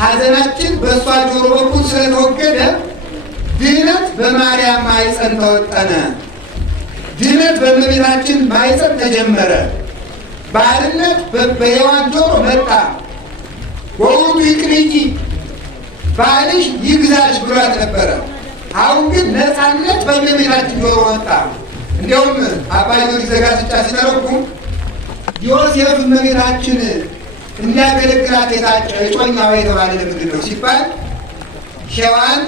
ሐዘናችን በእሷ ጆሮ በኩል ስለተወገደ ድህነት በማርያም ማኅፀን ተወጠነ። ድህነት በእመቤታችን ማኅፀን ተጀመረ። ባርነት በሔዋን ጆሮ መጣ። ወውቱ ይቅንጂ ባልሽ ይግዛሽ ብሏት ነበረ። አሁን ግን ነፃነት በእመቤታችን ጆሮ መጣ። እንዲያውም አባ ጊዮርጊስ ዘጋስጫ ሲተረጉም ዮሴፍ እመቤታችን እንዲያገለግላት የታጨ እጮኛዋ የተባለ ለምንድን ነው ሲባል ሔዋን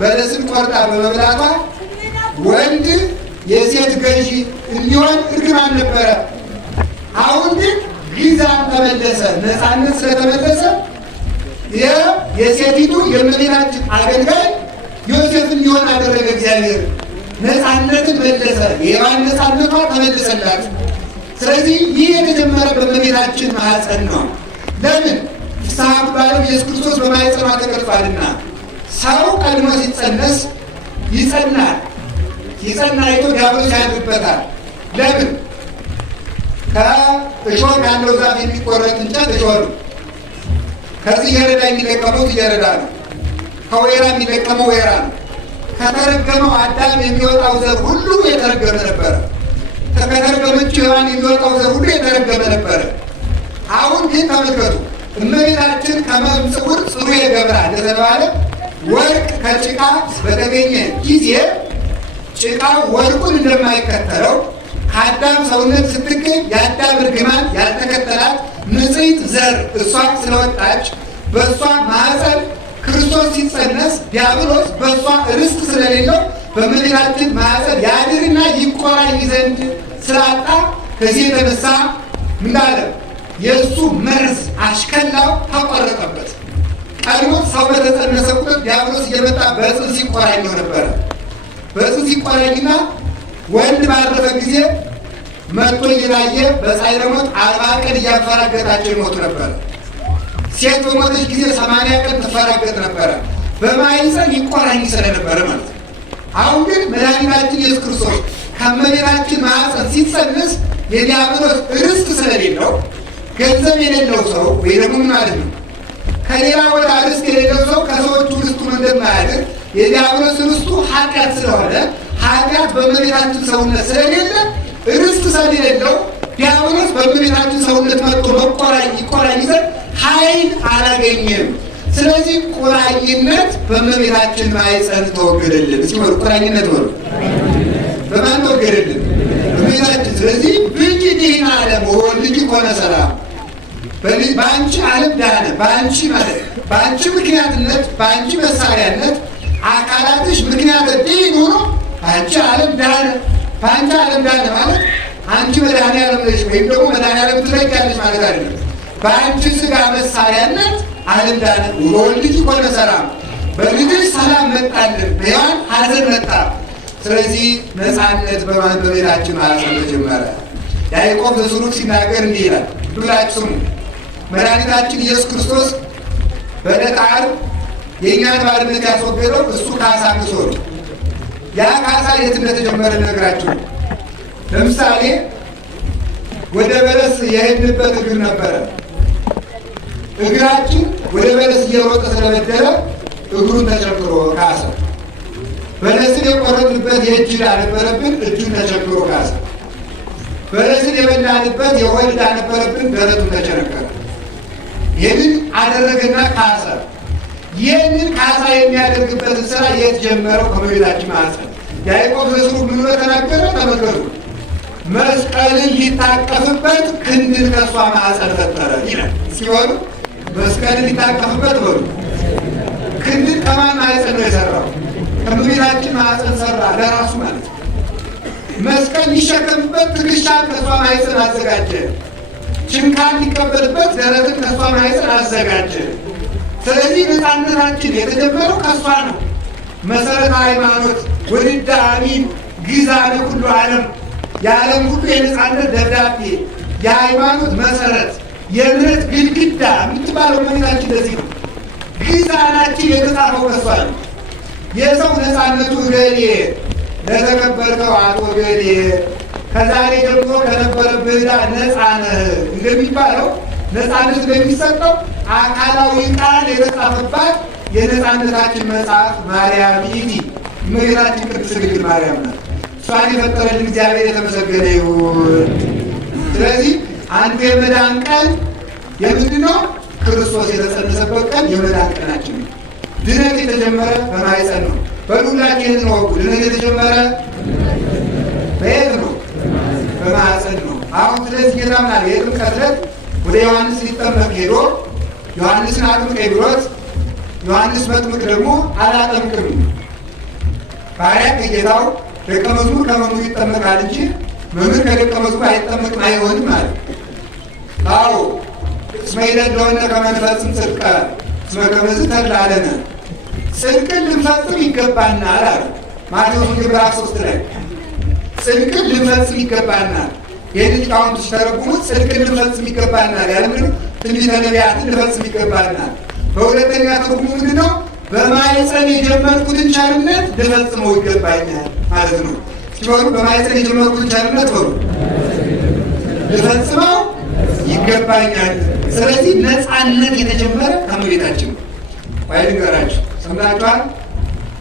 በለስን ቆርጣ በመብላቷ ወንድ የሴት ገዢ እንዲሆን እርግማን ነበረ። አሁን ግን ግዛም ተመለሰ። ነፃነት ስለተመለሰ የሴቲቱ የእመቤታችን አገልጋይ ዮሴፍ እንዲሆን አደረገ። እግዚአብሔር ነፃነትን መለሰ። የሔዋን ነፃነቷ ተመለሰላት። ስለዚህ ይህ የተጀመረ በእመቤታችን ማኅፀን ነው። ለምን? ፍስሐ ባለው ኢየሱስ ክርስቶስ በማኅፀኗ ተቀርጿልና። ሰው ቀድሞ ሲጸነስ ይጸናል። ሲጸና አይቶ ዲያብሎስ ያድርበታል። ለምን? ከእሾህ ካለው ዛፍ የሚቆረጥ እንጨት እሾህ ነው። ከዚህ እየረዳ የሚለቀመው እየረዳ ነው። ከወይራ የሚለቀመው ወይራ ነው። ከተረገመው አዳም የሚወጣው ዘር ሁሉ የተረገመ ነበረ። ከተረገመችው ሔዋን የሚወጣው ዘር ሁሉ የተረገመ ነበረ። አሁን ግን ተመልከቱ፣ እመቤታችን ከመምጽውር ጽሩየ ገብራ እንደተባለ ወርቅ ከጭቃ በተገኘ ጊዜ ጭቃው ወርቁን እንደማይከተለው ከአዳም ሰውነት ስትገኝ የአዳም እርግማን ያልተከተላት ንጽሕት ዘር እሷ ስለወጣች በእሷ ማኅፀን ክርስቶስ ሲጸነስ ዲያብሎስ በእሷ ርስት ስለሌለው በእመቤታችን ማኅፀን ያድርና ይቆራኝ ዘንድ ስላጣ ከዚህ የተነሳ ምንዳለ የእሱ መርዝ አሽከላው ተቆረጠበት። ቀድሞ ሰው በተጸነሰ ቁጥር ዲያብሎስ እየመጣ በጽንስ ይቆራኘው ነበረ። በጽንስ ይቆራኝና ወንድ ባረፈ ጊዜ መጥቶ እየታየ በፀሐይ ሞት 40 ቀን እያፈራገጣቸው ይሞቱ ነበረ። ሴት በሞተች ጊዜ 80 ቀን ትፈራገጥ ነበረ። በማኅፀን ይቆራኝ ስለነበረ ማለት ነው። አሁን ግን መድኃኒታችን ኢየሱስ ክርስቶስ ከእመቤታችን ማኅፀን ሲጸንስ የዲያብሎስ ርስት ስለሌለው ገንዘብ የሌለው ሰው ወይ ደግሞ ምን ማለት ነው ከሌላ ወደ ርስት የሌለው ሰው ከሰዎቹ ርስቱን እንደማያድር የዲያብሎስ ርስቱ ኃጢአት ስለሆነ ኃጢአት በእመቤታችን ሰውነት ስለሌለ ርስት ስለሌለው ዲያብሎስ በእመቤታችን ሰውነት መጥቶ ይቆራኝ ዘንድ ኃይል አላገኘም። ስለዚህ ቁራኝነት በእመቤታችን ማኅፀን ተወገደልን። እስኪ በሉ ቁራኝነት በሉ። በማን ተወገደልን? በእመቤታችን። ስለዚህ ብኪ ድኅነ ዓለም ወወልድኪ ኮነ ሰላም። በአንቺ ዓለም ዳነ። በአንቺ ማለት በአንቺ ምክንያትነት በአንቺ መሳሪያነት አካላትሽ ምክንያት ድኅን ሆኖ በአንቺ ዓለም ዳነ። በአንቺ ዓለም ዳነ ማለት አንቺ መድኃኒዓለም ነሽ ወይም ደግሞ መድኃኒዓለም ትረጃለሽ ማለት አይደለም። በአንቺ ሥጋ መሳሪያነት ዓለም ዳነ። ወወልድኪ ኮነ ሰላም፣ በልጅሽ ሰላም መጣልን፣ በሔዋን ሐዘን መጣ። ስለዚህ ነፃነት በእመቤታችን ማኅፀን ተጀመረ። ያዕቆብ ዘስሩግ ሲናገር እንዲህ ይላል፣ ብላችሁ ስሙ። መድኃኒታችን ኢየሱስ ክርስቶስ በዕለተ ዓርብ የእኛን ባርነት ያስወገደው እሱ ካሳ ክሶ ነው። ያ ካሳ የት እንደተጀመረ ነግራችሁ። ለምሳሌ ወደ በለስ የሄድንበት እግር ነበረ። እግራችን ወደ በለስ እየሮጠ ስለበደለ እግሩን ተቸግሮ ካሰ። በለስን የቆረጥንበት የእጅ ዕዳ ነበረብን፣ እጁን ተቸግሮ ካሰ። በለስን የበላንበት የሆድ ዕዳ ነበረብን፣ ደረቱን ተቸነከረ። ይህንን አደረገና ካሰ። ይህንን ካሳ የሚያደርግበትን ስራ የት ጀመረው? ከእመቤታችን ማኅፀን። ያዕቆብ ዘስሩግ ምን ተናገረ? ተመልከቱ። መስቀልን ሊታቀፍበት ክንድን ከእሷ ማኅፀን ፈጠረ ይላል። ሲሆኑ መስቀልን ሊታቀፍበት በሉ ክንድን ከማን ማኅፀን ነው የሰራው? ከእመቤታችን ማኅፀን ሰራ፣ ለራሱ ማለት ነው። መስቀል ሊሸከምበት ትከሻን ከእሷ ማኅፀን አዘጋጀ። ችንካር ሊቀበልበት ደረትን ከእሷ ማኅፀን አዘጋጀ። ስለዚህ ነፃነታችን የተጀመረው ከእሷ ነው። መሰረተ ሃይማኖት ወልደ አሚን ግዛነ ኩሉ ዓለም፣ የዓለም ሁሉ የነፃነት ደብዳቤ፣ የሃይማኖት መሰረት፣ የእምነት ግድግዳ የምትባለው እመቤታችን ለዚህ ነው። ግዛናችን የተጻፈው ከእሷ ነው። የሰው ነፃነቱ እገሌ ለተከበርከው አቶ እገሌ ከዛሬ ጀምሮ ከነበረብህ ዕዳ ነፃ ነህ እንደሚባለው ነፃነት እንደሚሰጠው አካላዊ ቃል የተጻፈባት የነፃነታችን መጽሐፍ ማርያም ይእቲ እመቤታችን ቅድስት ድንግል ማርያም ናት። እሷን የፈጠረልን እግዚአብሔር የተመሰገነ ይሁን። ስለዚህ አንዱ የመዳን ቀን የምንድን ነው? ክርስቶስ የተጸነሰበት ቀን የመዳን ቀናችን ነው። ድነት የተጀመረ በማኅፀን ነው። በሁላችን ነው። ድነት የተጀመረ በየት ነው? በማኅፀን ነው። አሁን ስለዚህ ጌታ ምናለ የጥምቀት ዕለት ወደ ዮሐንስ ሊጠመቅ ሄዶ ዮሐንስን አጥምቀኝ ብሎት ዮሐንስ መጥምቅ ደግሞ አላጠምቅም፣ ባሪያ ከጌታው ደቀ መዝሙር ከመምህሩ ይጠመቃል እንጂ መምህር ከደቀ መዝሙር አይጠመቅም አይሆንም ማለት። አዎ እስመ ይደለወነ ከመ ንፈጽም ጽድቀ እስመ ከመዝ ተድላለነ፣ ጽድቅን ልንፈጽም ይገባናል አለ ማቴዎስ ወንጌል ምዕራፍ 3 ላይ ጽድቅን ልንፈጽም ይገባናል። ይህን ሊቃውንቱ ሲተረጉሙት ጽድቅን ልንፈጽም ይገባናል ያለምን ትንቢተ ነቢያትን ልንፈጽም ይገባናል። በሁለተኛ ትርጉሙ ምንድን ነው? በማኅፀን የጀመርኩትን ቸርነት ልፈጽመው ይገባኛል ማለት ነው። ሲበሉ በማኅፀን የጀመርኩትን ቸርነት በሉ ልፈጽመው ይገባኛል። ስለዚህ ነፃነት የተጀመረ ከእመቤታችን ነው። ወይ ልንገራችሁ፣ ሰምታችኋል?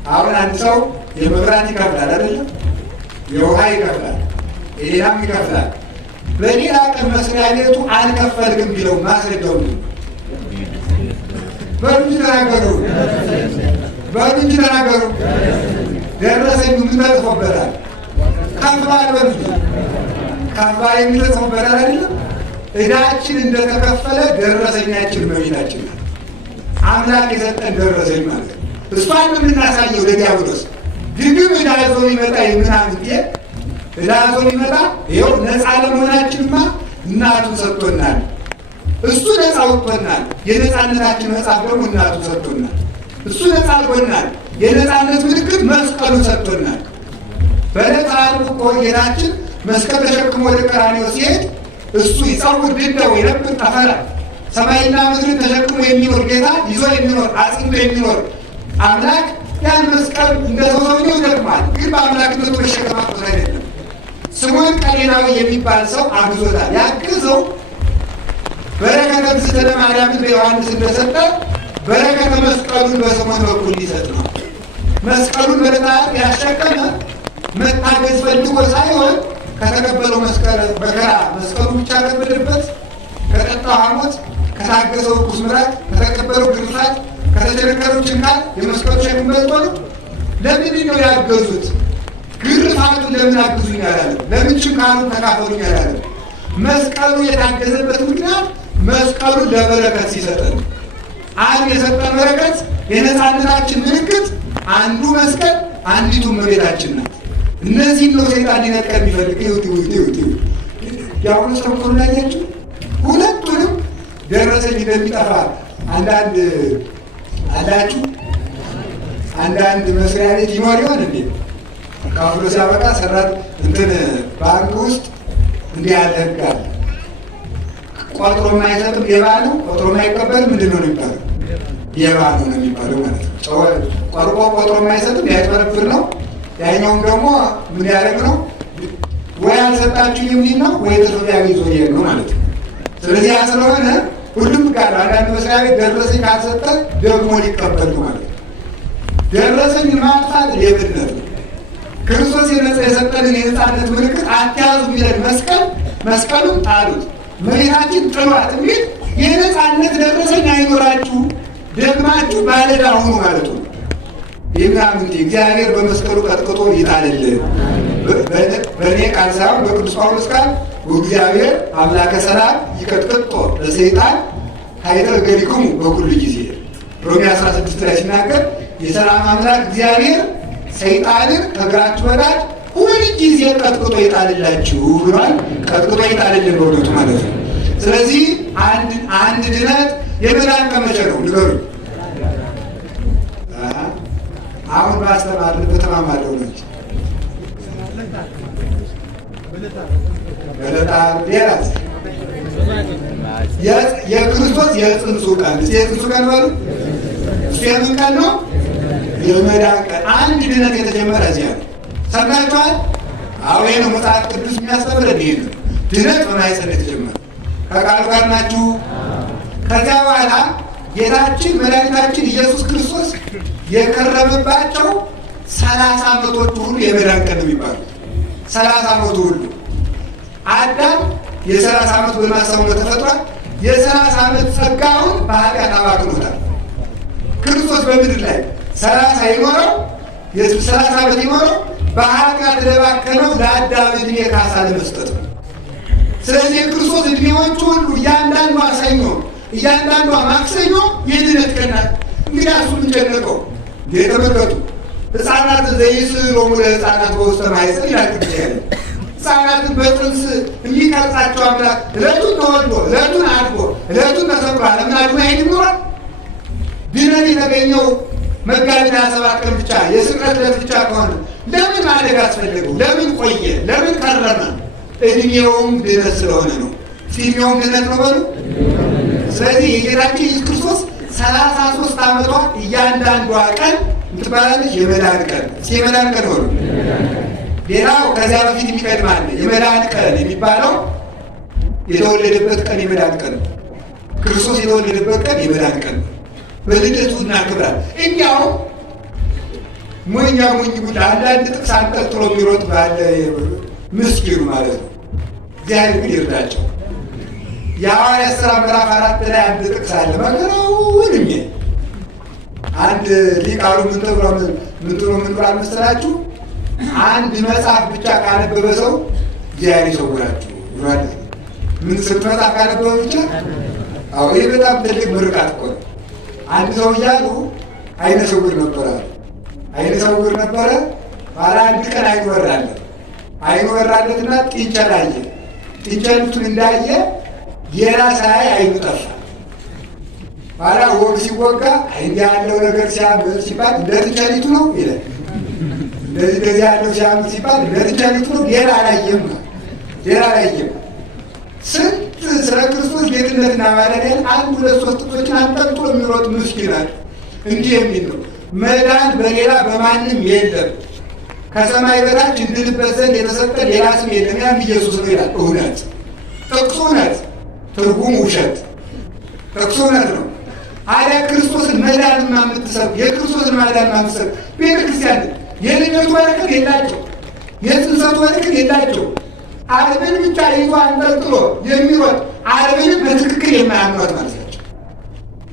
አሁን አንድ ሰው የመብራት ይከፍላል አይደለም? የውሃ ይከፍላል፣ የሌላም ይከፍላል። በሌላ ቀን መስሪያ ቤቱ አልከፈልክም ቢለው ማስረጃው ነው። በሉ እንጂ ተናገሩ፣ በሉ እንጂ ተናገሩ። ደረሰኙ ምን ተጽፎበታል? ከፍሏል። በሉ እንጂ ከፍሏል የሚል ተጽፎበታል አይደለም? ዕዳችን እንደተከፈለ ደረሰኛችን እመቤታችን ናት። አምላክ የሰጠን ደረሰኝ ማለት ነው። እሷን የምናሳየው ለዲያብሎስ ድግም ዕዳ ይዞ የሚመጣ የምናምን ዕዳ ይዞ የሚመጣ ይኸው ነፃ ለመሆናችንማ እናቱን ሰጥቶናል። እሱ ነፃ ወጥቶናል። የነፃነታችን መጽሐፍ ደግሞ እናቱ ሰጥቶናል። እሱ ነፃ አድርጎናል። የነፃነት ምልክት መስቀሉን ሰጥቶናል። በዕለተ ዓርብ እኮ ጌታችን መስቀል ተሸክሞ ወደ ቀራንዮ ሲሄድ እሱ ይጸውር ድንደው ይነብር ጠፈረ፣ ሰማይና ምድርን ተሸክሞ የሚኖር ጌታ ይዞ የሚኖር አጽንቶ የሚኖር አምላክ ያን መስቀል እንደ ሰው ሰውየው ይደክማል፣ ግን በአምላክነቱ መሸከም አቅቶት አይደለም። ስምዖን ቀሬናዊ የሚባል ሰው አግዞታል። ያገዘው በረከተ እግዝእትነ ማርያምን ለዮሐንስ እንደሰጠ በረከተ መስቀሉን በስምዖን በኩል ሊሰጥ ነው። መስቀሉን በዕለተ ያሸከመ መታገዝ ፈልጎ ሳይሆን ከተቀበለው መስቀል መከራ መስቀሉ ብቻ ከበደበት፣ ከጠጣው ሐሞት፣ ከታገሰው ርኩስ ምራቅ፣ ከተቀበለው ግርፋት፣ ከተቸነከረው ችንካር የመስቀሉ ሸክም በልጦ ነው። ለምንድን ነው ያገዙት? ግርፋቱን ለምን አግዙኝ አላለም? ለምን ችንካሩን ተካፈሉኝ አላለም? መስቀሉ የታገዘበት ምክንያት መስቀሉን ለበረከት ሲሰጠን፣ አንድ የሰጠን በረከት የነፃነታችን ምልክት አንዱ መስቀል አንዲቱ እመቤታችን ናት። እነዚህን ነው ሰይጣን ሊነጥቀን የሚፈልግ። ይሁት ያሁኑ ሰምቶን ላያችሁ ሁለቱንም ደረሰኝ እንደሚጠፋ አንዳንድ አላችሁ። አንዳንድ መስሪያ ቤት ይኖር ይሆን እንዴ? ካፍሎ ሲያበቃ ሰራት እንትን ባንክ ውስጥ እንዲህ ያለ ህግ አለ። ቆጥሮ የማይሰጥም ሌባ ነው፣ ቆጥሮ የማይቀበል ምንድን ነው የሚባለው? ሌባ ነው ነው የሚባለው ማለት ነው። ቆጥሮ የማይሰጥም ያጭበረብር ነው። ያኛውም ደግሞ ምን ያደርግ ነው? ወይ አልሰጣችሁ የሚል ነው፣ ወይ ተሶፊያ ይዞ ይሄድ ነው ማለት ነው። ስለዚህ ያ ስለሆነ ሁሉም ጋር አንዳንድ መስሪያ ቤት ደረሰኝ ካልሰጠ ደግሞ ሊቀበል ነው ማለት ነው። ደረሰኝ ማጥፋት ሌብነት ነው። ክርስቶስ የሰጠንን የነፃነት ምልክት አትያዙ የሚለን መስቀሉን ጣሉት። እመቤታችን ጥሏት የሚል የነፃነት ደረሰኝ አይኖራችሁ፣ ደግማችሁ ባለዕዳ ሁኑ ማለቱ ነው። ይህምናምንቲ እግዚአብሔር በመስቀሉ ቀጥቅጦ ይጣልልን። በእኔ ቃል ሳይሆን በቅዱስ ጳውሎስ ቃል እግዚአብሔር አምላከ ሰላም ይቀጥቅጦ ለሰይጣን ኃይለ እገሪክሙ በኩሉ ጊዜ ሮሜ 16 ላይ ሲናገር የሰላም አምላክ እግዚአብሔር ሰይጣንን ከእግራችሁ በታች ሁል ጊዜ ቀጥቅጦ ይጣልላችሁ ብሏል። ቀጥቅጦ ይጣልልን በእውነቱ ማለት ነው። ስለዚህ አንድ ድነት የመዳን ቀመቸ ነው። ንገሩ አሁን ባስተማር በተማማለው ነው በለታ ሌላስ የክርስቶስ የጽንሱ ቀን የጽንሱ ቀን በሉ እሱ የምን ቀን ነው? የመዳን ቀን። አንድ ድነት የተጀመረ እዚያ ነው። ሰምታችኋል? አዎ ይሄ ነው መጽሐፍ ቅዱስ የሚያስተምረን። ይሄ ነው ድነት በማኅፀን የተጀመረ። ከቃሉ ጋር ናችሁ? ከዚያ በኋላ ጌታችን መድኃኒታችን ኢየሱስ ክርስቶስ የከረመባቸው 30 ዓመቶች ሁሉ የመዳን ቀን ነው የሚባሉት። 30 ዓመቱ ሁሉ አዳም የ30 ዓመት ጎልማሳ ሆኖ ተፈጥሯል። የ30 ዓመት ጸጋውን በኃጢአት አባክኖታል። ክርስቶስ በምድር ላይ 30 የኖረው የ30 ዓመት የኖረው በኃጢአት ለባከነው ለአዳም ዕድሜ ካሳ ለመስጠት ነው። ስለዚህ የክርስቶስ ዕድሜዎቹ ሁሉ እያንዳንዷ ሰኞ እያንዳንዷ ማክሰኞ የድነት ቀን ናት። እንግዲህ እሱ የምንጨነቀው ተመልከቱ። ሕፃናት ዘይስሎሙ ለሕፃናት በውስተ ማኅፀን ይላል ቅዱስ ያሬድ። ሕፃናትን በጥንስ የሚቀርጻቸው አምላክ ዕለቱን ተወልዶ ዕለቱን አድጎ ዕለቱን ተሰቅሎ ዓለምን አይሄድ ይኖራል። ድነት የተገኘው መጋቢት 27 ቀን ብቻ የስቅለት ዕለት ብቻ ከሆነ ለምን ማደግ አስፈለገው? ለምን ቆየ? ለምን ቀረመ? ዕድሜውም ድነት ስለሆነ ነው። ዕድሜውም ድነት ነው በሉ። ስለዚህ የጌታችን ኢየሱስ ክርስቶስ 33 ዓመቷ እያንዳንዷ ቀን ምትባላለች የመዳን ቀን። የመዳን ቀን ሆኑ። ሌላው ከዚያ በፊት የሚቀድም አለ። የመዳን ቀን የሚባለው የተወለደበት ቀን የመዳን ቀን ነው። ክርስቶስ የተወለደበት ቀን የመዳን ቀን ነው። በልደቱ እናክብራለን። እንዲያው ሞኝ ጉድ አንዳንድ ጥቅስ አንጠልጥሎ የሚሮጥ ባለ ምስኪኑ ማለት ነው። እግዚአብሔር ግን ይርዳቸው። የሐዋርያት ሥራ ምዕራፍ 4 ላይ አንድ ጥቅስ አለ። መከራውን የሚል አንድ ሊቃሉ ምን ብሎ መሰላችሁ? አንድ መጽሐፍ ብቻ ካነበበ ሰው እግዚአብሔር ይሰውራችሁ ይላል። ምን ስንት መጽሐፍ ካነበበ ብቻ? አዎ ይህ በጣም ትልቅ ምርቃት እኮ ነው። አንድ ሰው እያሉ አይነ ስውር ነበረ። አይነ ስውር ነበረ። ባለ አንድ ቀን አይኑ በራለትና ጥንቸል አየ። ጥንቸሉን እንዳየ ሌላ ሳይ አይኑ ጠፋ። ባላ ወግ ሲወጋ እንዲህ ያለው ነገር ሲያምር ሲባል እንደ ጥንቸሊቱ ነው ይላል። እንደዚህ ያለው ሲያምር ሲባል እንደ ጥንቸሊቱ ነው። ሌላ አላየም። ስንት ስለ ክርስቶስ ጌትነትና ማዳን አንድ ሁለት ሶስት ጥቅሶችን አንጠልጥሎ የሚሮጥ ምስኪን አለ። እንዲህ የሚል ነው፣ መዳን በሌላ በማንም የለም፣ ከሰማይ በታች እንድንበት ዘንድ የተሰጠ ሌላ ስም የለም፣ ያም ኢየሱስ ነው ይላል። እውነት ጥቅሱ እውነት፣ ትርጉም ውሸት። ጥቅሱ እውነት ነው። አዲያ ክርስቶስን መዳንማ የምትሰብክ የክርስቶስን ማዳንማ የምትሰብክ ቤተክርስቲያን የልደቱ በረከት የላቸው፣ የጽንሰቱ በረከት የላቸው። ዓርብን ብቻ ይዞ አንጠልጥሎ የሚሮጥ ዓርብንም በትክክል የማያምኗት ማለት ናቸው።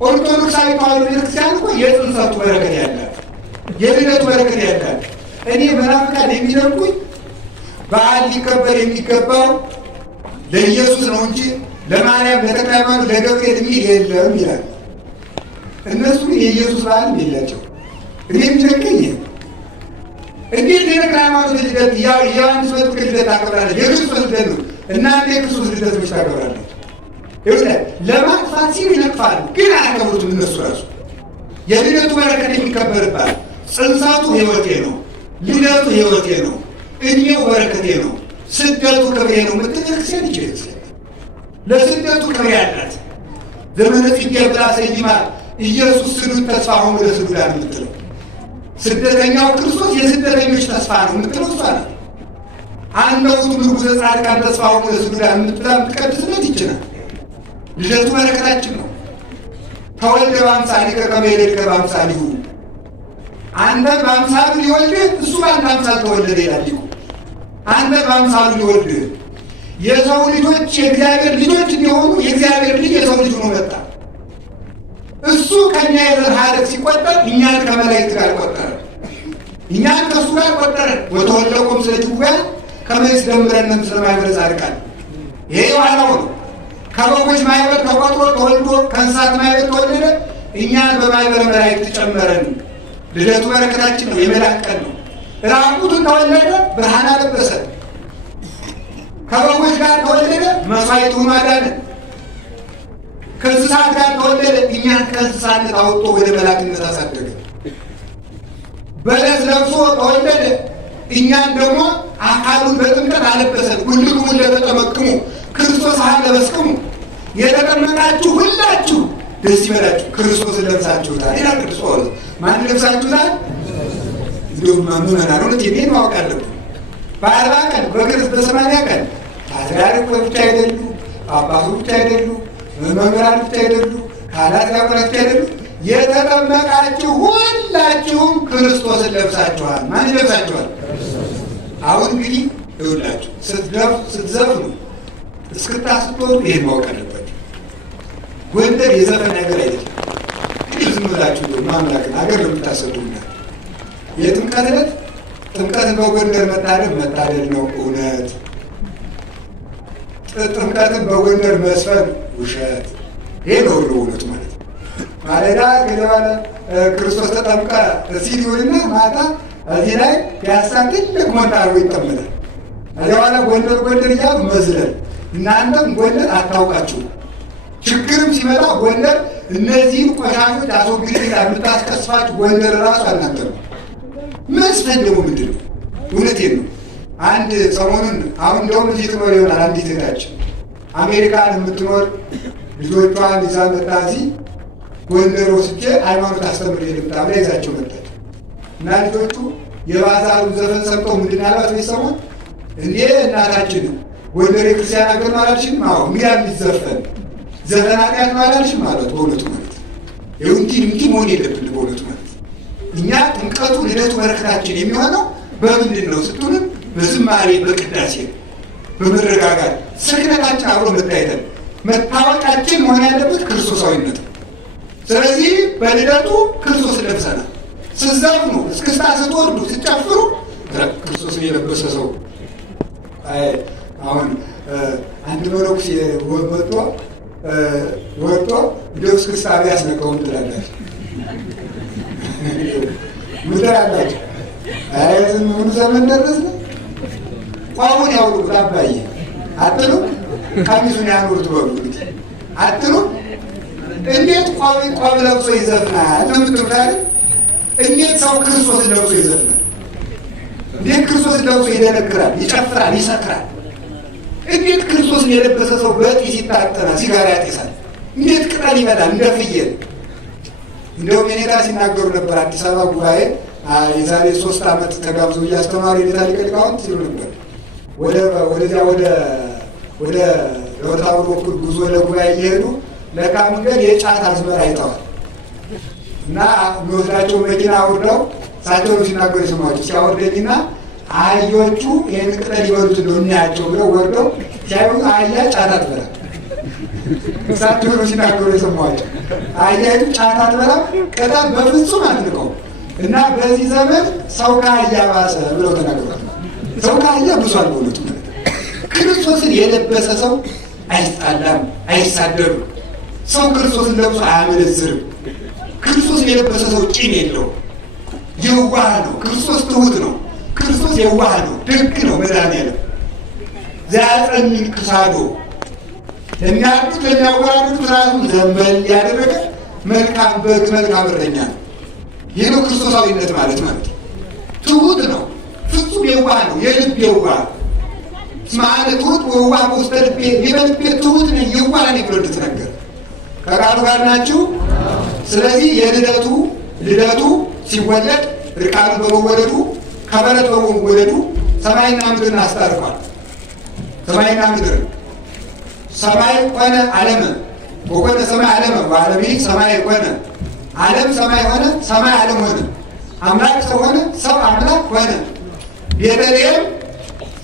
ኦርቶዶክሳዊ ተዋሕዶ ቤተክርስቲያን እኮ የጽንሰቱ በረከት ያላት፣ የልደቱ በረከት ያላት። እኔ መናፍቃን የሚደርጉኝ በዓል ሊከበር የሚገባው ለኢየሱስ ነው እንጂ ለማርያም፣ ለተክለ ሃይማኖት፣ ለገብርኤል የሚል የለም ይላል። እነሱ ግን የኢየሱስ በዓልም የላቸው። እኔ የሚደንቀኝ እንዴት የተክለ ሃይማኖት ልደት የዮሐንስ መጥምቅ ልደት ታከብራለች? የክርስቶስ ልደት ነው። እናንተ የክርስቶስ ልደት መች ታከብራለች? ለማጥፋት ሲሉ ይነቅፋሉ፣ ግን አያከብሩትም። እነሱ ራሱ የልደቱ በረከት የሚከበርባት ጽንሰቱ ሕይወቴ ነው፣ ልደቱ ሕይወቴ ነው፣ እድሜው በረከቴ ነው፣ ስደቱ ክብሬ ነው የምትል ክርስቲያን ይችላል። ለስደቱ ክብሬ ያላት ዘመነ ጽጌ ብላ ሰይማ ኢየሱስ ስዱድ ተስፋ ሆኖ ለስዱዳን የምትለው ስደተኛው ክርስቶስ የስደተኞች ተስፋ ነው የምትለው እሷ ናት። አንደ ውእቱ ምርጉዘ ጻድቃን ተስፋ ሆኖ ለስዱዳን የምትቀድስነት ይችላል። ልደቱ በረከታችን ነው። ተወልደ በአምሳሊከ ከመ ይልድከ በአምሳሊሁ፣ አንተ በአምሳሉ ሊወልድህ እሱ በአንተ አምሳል ተወለደ ይላል ሊቁ። አንተ በአምሳሉ ሊወልድህ የሰው ልጆች የእግዚአብሔር ልጆች እንዲሆኑ የእግዚአብሔር ልጅ የሰው ልጅ ሆኖ መጣ። እሱ ከእኛ የዘር ሐረግ ሲቆጠር እኛን ከመላእክት ጋር ቆጠረ፣ እኛን ከእሱ ጋር ቆጠረ። ወተወለቆም ስለ ድውያን ከመ ይስደምረነ ምስለ ማኅበረ ጻድቃን። ይሄ የኋላው ነው። ከበጎች ማኅበር ተቆጥሮ ተወልዶ ከእንስሳት ማኅበር ተወለደ፣ እኛን በማኅበረ መላእክት ጨመረን። ልደቱ በረከታችን ነው፣ የመዳን ቀን ነው። ራቁቱን ተወለደ፣ ብርሃን አለበሰ። ከበጎች ጋር ተወለደ፣ መሥዋዕት ሆኖ አዳነን። ከእንስሳት ጋር ተወለደ፣ እኛን ከእንስሳነት አውጥቶ ወደ መላክነት አሳደገ። በለስ ለብሶ ተወለደ፣ እኛን ደግሞ አካሉን በጥምቀት አለበሰን። ኩልክሙ ለተጠመቅሙ ክርስቶስ ለበስክሙ፣ የተጠመቃችሁ ሁላችሁ ደስ ይበላችሁ ክርስቶስን ለብሳችሁታል ይላል ቅዱስ ጳውሎስ። ማን ለብሳችሁታል? እንዲሁም ምዕመናን እውነት ይህን ማወቅ አለብን። በ40 ቀን በ80 ቀን ፓትርያርክ ብቻ አይደሉ፣ ጳጳሱ ብቻ አይደሉ፣ መምህራን ብቻ አይደሉ፣ ካህናት ዲያቆናት አይደሉ? የተጠመቃችሁ ሁላችሁም ክርስቶስን ለብሳችኋል። ማን ለብሳችኋል? አሁን እንግዲህ ይኸውላችሁ ስትዘፍኑ እስክታ ስትወጡ ይሄን ማወቅ አለባችሁ። ጎንደር የዘፈን ነገር አይደለም። እንግዲህ ዝም ብላችሁ ማምላክን ሀገር ለምታሰቡና የጥምቀት ዕለት ጥምቀትን በጎንደር መታደል ነው እውነት። ጥምቀትን በጎንደር መስፈን ውሸት። ይሄ ነው እውነቱ ማለት ነው። ማለዳ ገለባለ ክርስቶስ ተጠምቀ ሲል ይሁንና ማታ እዚህ ላይ ፒያሳ ትልቅ ሞንታርጎ ይጠመዳል። ከዚያ በኋላ ጎንደር እያሉ መዝለል። እናንተም ጎንደር አታውቃችሁም። ችግርም ሲመጣ ጎንደር እነዚህን ቆሻሾች አስወግድ የምታስቀስፋችሁ ጎንደር እራሱ እናንተ ነው። መስፈን ደግሞ ምንድን ነው? እውነቴን ነው። አንድ ሰሞኑን አሁን እንደውም እዚህ ትኖር ይሆናል አንዲት እህታችን አሜሪካን የምትኖር ልጆቿን ይዛ መጣ። እዚህ ጎንደር ወስጄ ሃይማኖት አስተምር ልምጣ ብላ ይዛቸው መጣች እና ልጆቹ የባዛሩን ዘፈን ሰምተው ምንድን ያሏት ቤተሰቦን እንዴ እናታችን ጎንደር የክርስቲያን ሀገር ነው አላልሽም? አዎ እንግዲያ የሚዘፈን ዘፈን ኃጢአት ነው አላልሽም? ማለት በእውነቱ ማለት ይኸው እንዲህ መሆን የለብን በእውነቱ ማለት እኛ ጥምቀቱ ልደቱ በረከታችን የሚሆነው በምንድን ነው ስትሉን በዝማሬ በቅዳሴ በመረጋጋት ስክነታችን አብሮ መታየተን መታወቂያችን መሆን ያለበት ክርስቶሳዊነት ነው። ስለዚህ በልደቱ ክርስቶስ ለብሰናል። ስትዘፍኑ እስክስታ ስትወርዱ ስትጨፍሩ ክርስቶስን የለበሰ ሰው አሁን አንድ መነኩሴ ወጥቶ እንደው እስክስታ ቢያስነካውም ትላላችሁ ምድር አላቸው። ዝም ብሎ ዘመን ደረስን። ቋሙን ያውሉት አባዬ አትሉ ቀሚሱን ያኑሩት በሉ እንግዲህ አትሉ። እንዴት ቋም ለብሶ ይዘፍናል ነው የምትሉት? እንዴት ሰው ክርስቶስን ለብሶ ይዘፍናል? እንዴት ክርስቶስን ለብሶ ይደነግራል፣ ይጨፍራል፣ ይሰክራል? እንዴት ክርስቶስን የለበሰ ሰው በጢስ ይታጠናል፣ ሲጋራ ያጤሳል? እንዴት ቅጠል ይበላል እንደ ፍየል? እንደውም የኔታ ሲናገሩ ነበር አዲስ አበባ ጉባኤ የዛሬ 3 ዓመት ተጋብዘው እያስተማሩ የኔታ ሊቀ ሊቃውንት ሲሉ ነበር። ወደዚያ ወደ ለወታው በኩል ጉዞ ለጉባኤ እየሄዱ ለካ መንገድ የጫት አዝመራ አይተዋል እና የሚወስዳቸው መኪና አውርደው እሳቸው ሲናገሩ የሰማቸው ሲያወርደኝና አህዮቹ ይህን ቅጠል ይበሉት ነው እናያቸው ብለው ወርደው ሲያዩ አህያ ጫት አትበላም። እሳቸው ሲናገሩ የሰማቸው አህያይቱ ጫት አትበላም፣ ቅጠል በፍጹም አትንቀውም። እና በዚህ ዘመን ሰው ከአህያ ባሰ ብለው ተናግሯል። ሰው ከአህያ ብሷል በእውነቱ ማለት ነው። ክርስቶስን የለበሰ ሰው አይጣላም፣ አይሳደብም። ሰው ክርስቶስን ለብሶ አያመነዝርም። ክርስቶስን የለበሰ ሰው ቂም የለውም፣ የዋህ ነው። ክርስቶስ ትሁት ነው። ክርስቶስ የዋህ ነው፣ ደግ ነው። መድኃኒዓለም ዘያጸንዕ ክሳዶ ለሚያርዱት ለሚያወራዱት ራሱን ዘንበል ያደረገ መልካም በግ መልካም እረኛ ነው። ይህ ነው ክርስቶሳዊነት ማለት ነው። ትሁት ነው፣ ፍጹም የዋህ ነው፣ የልብ የዋህ ስማነ ትሁት ወዋህ በውስተ ልቤ የበልቤ ትሁት ነኝ የዋህ ነኝ ብሎ እንድትነገር ከቃሉ ጋር ናችሁ። ስለዚህ ልደቱ ሲወለድ ርቃኑ በመወለዱ ከበረት በመወለዱ ሰማይና ምድርን አስታርቋል። ሰማይና ምድር ሰማይ ኮነ ዓለመ ወኮነ ሰማይ ዓለመ ወዓለሚ ሰማይ ኮነ ዓለም ሰማይ ሆነ፣ ሰማይ ዓለም ሆነ። አምላክ ሰው ሆነ፣ ሰው አምላክ ሆነ። ቤተልሔም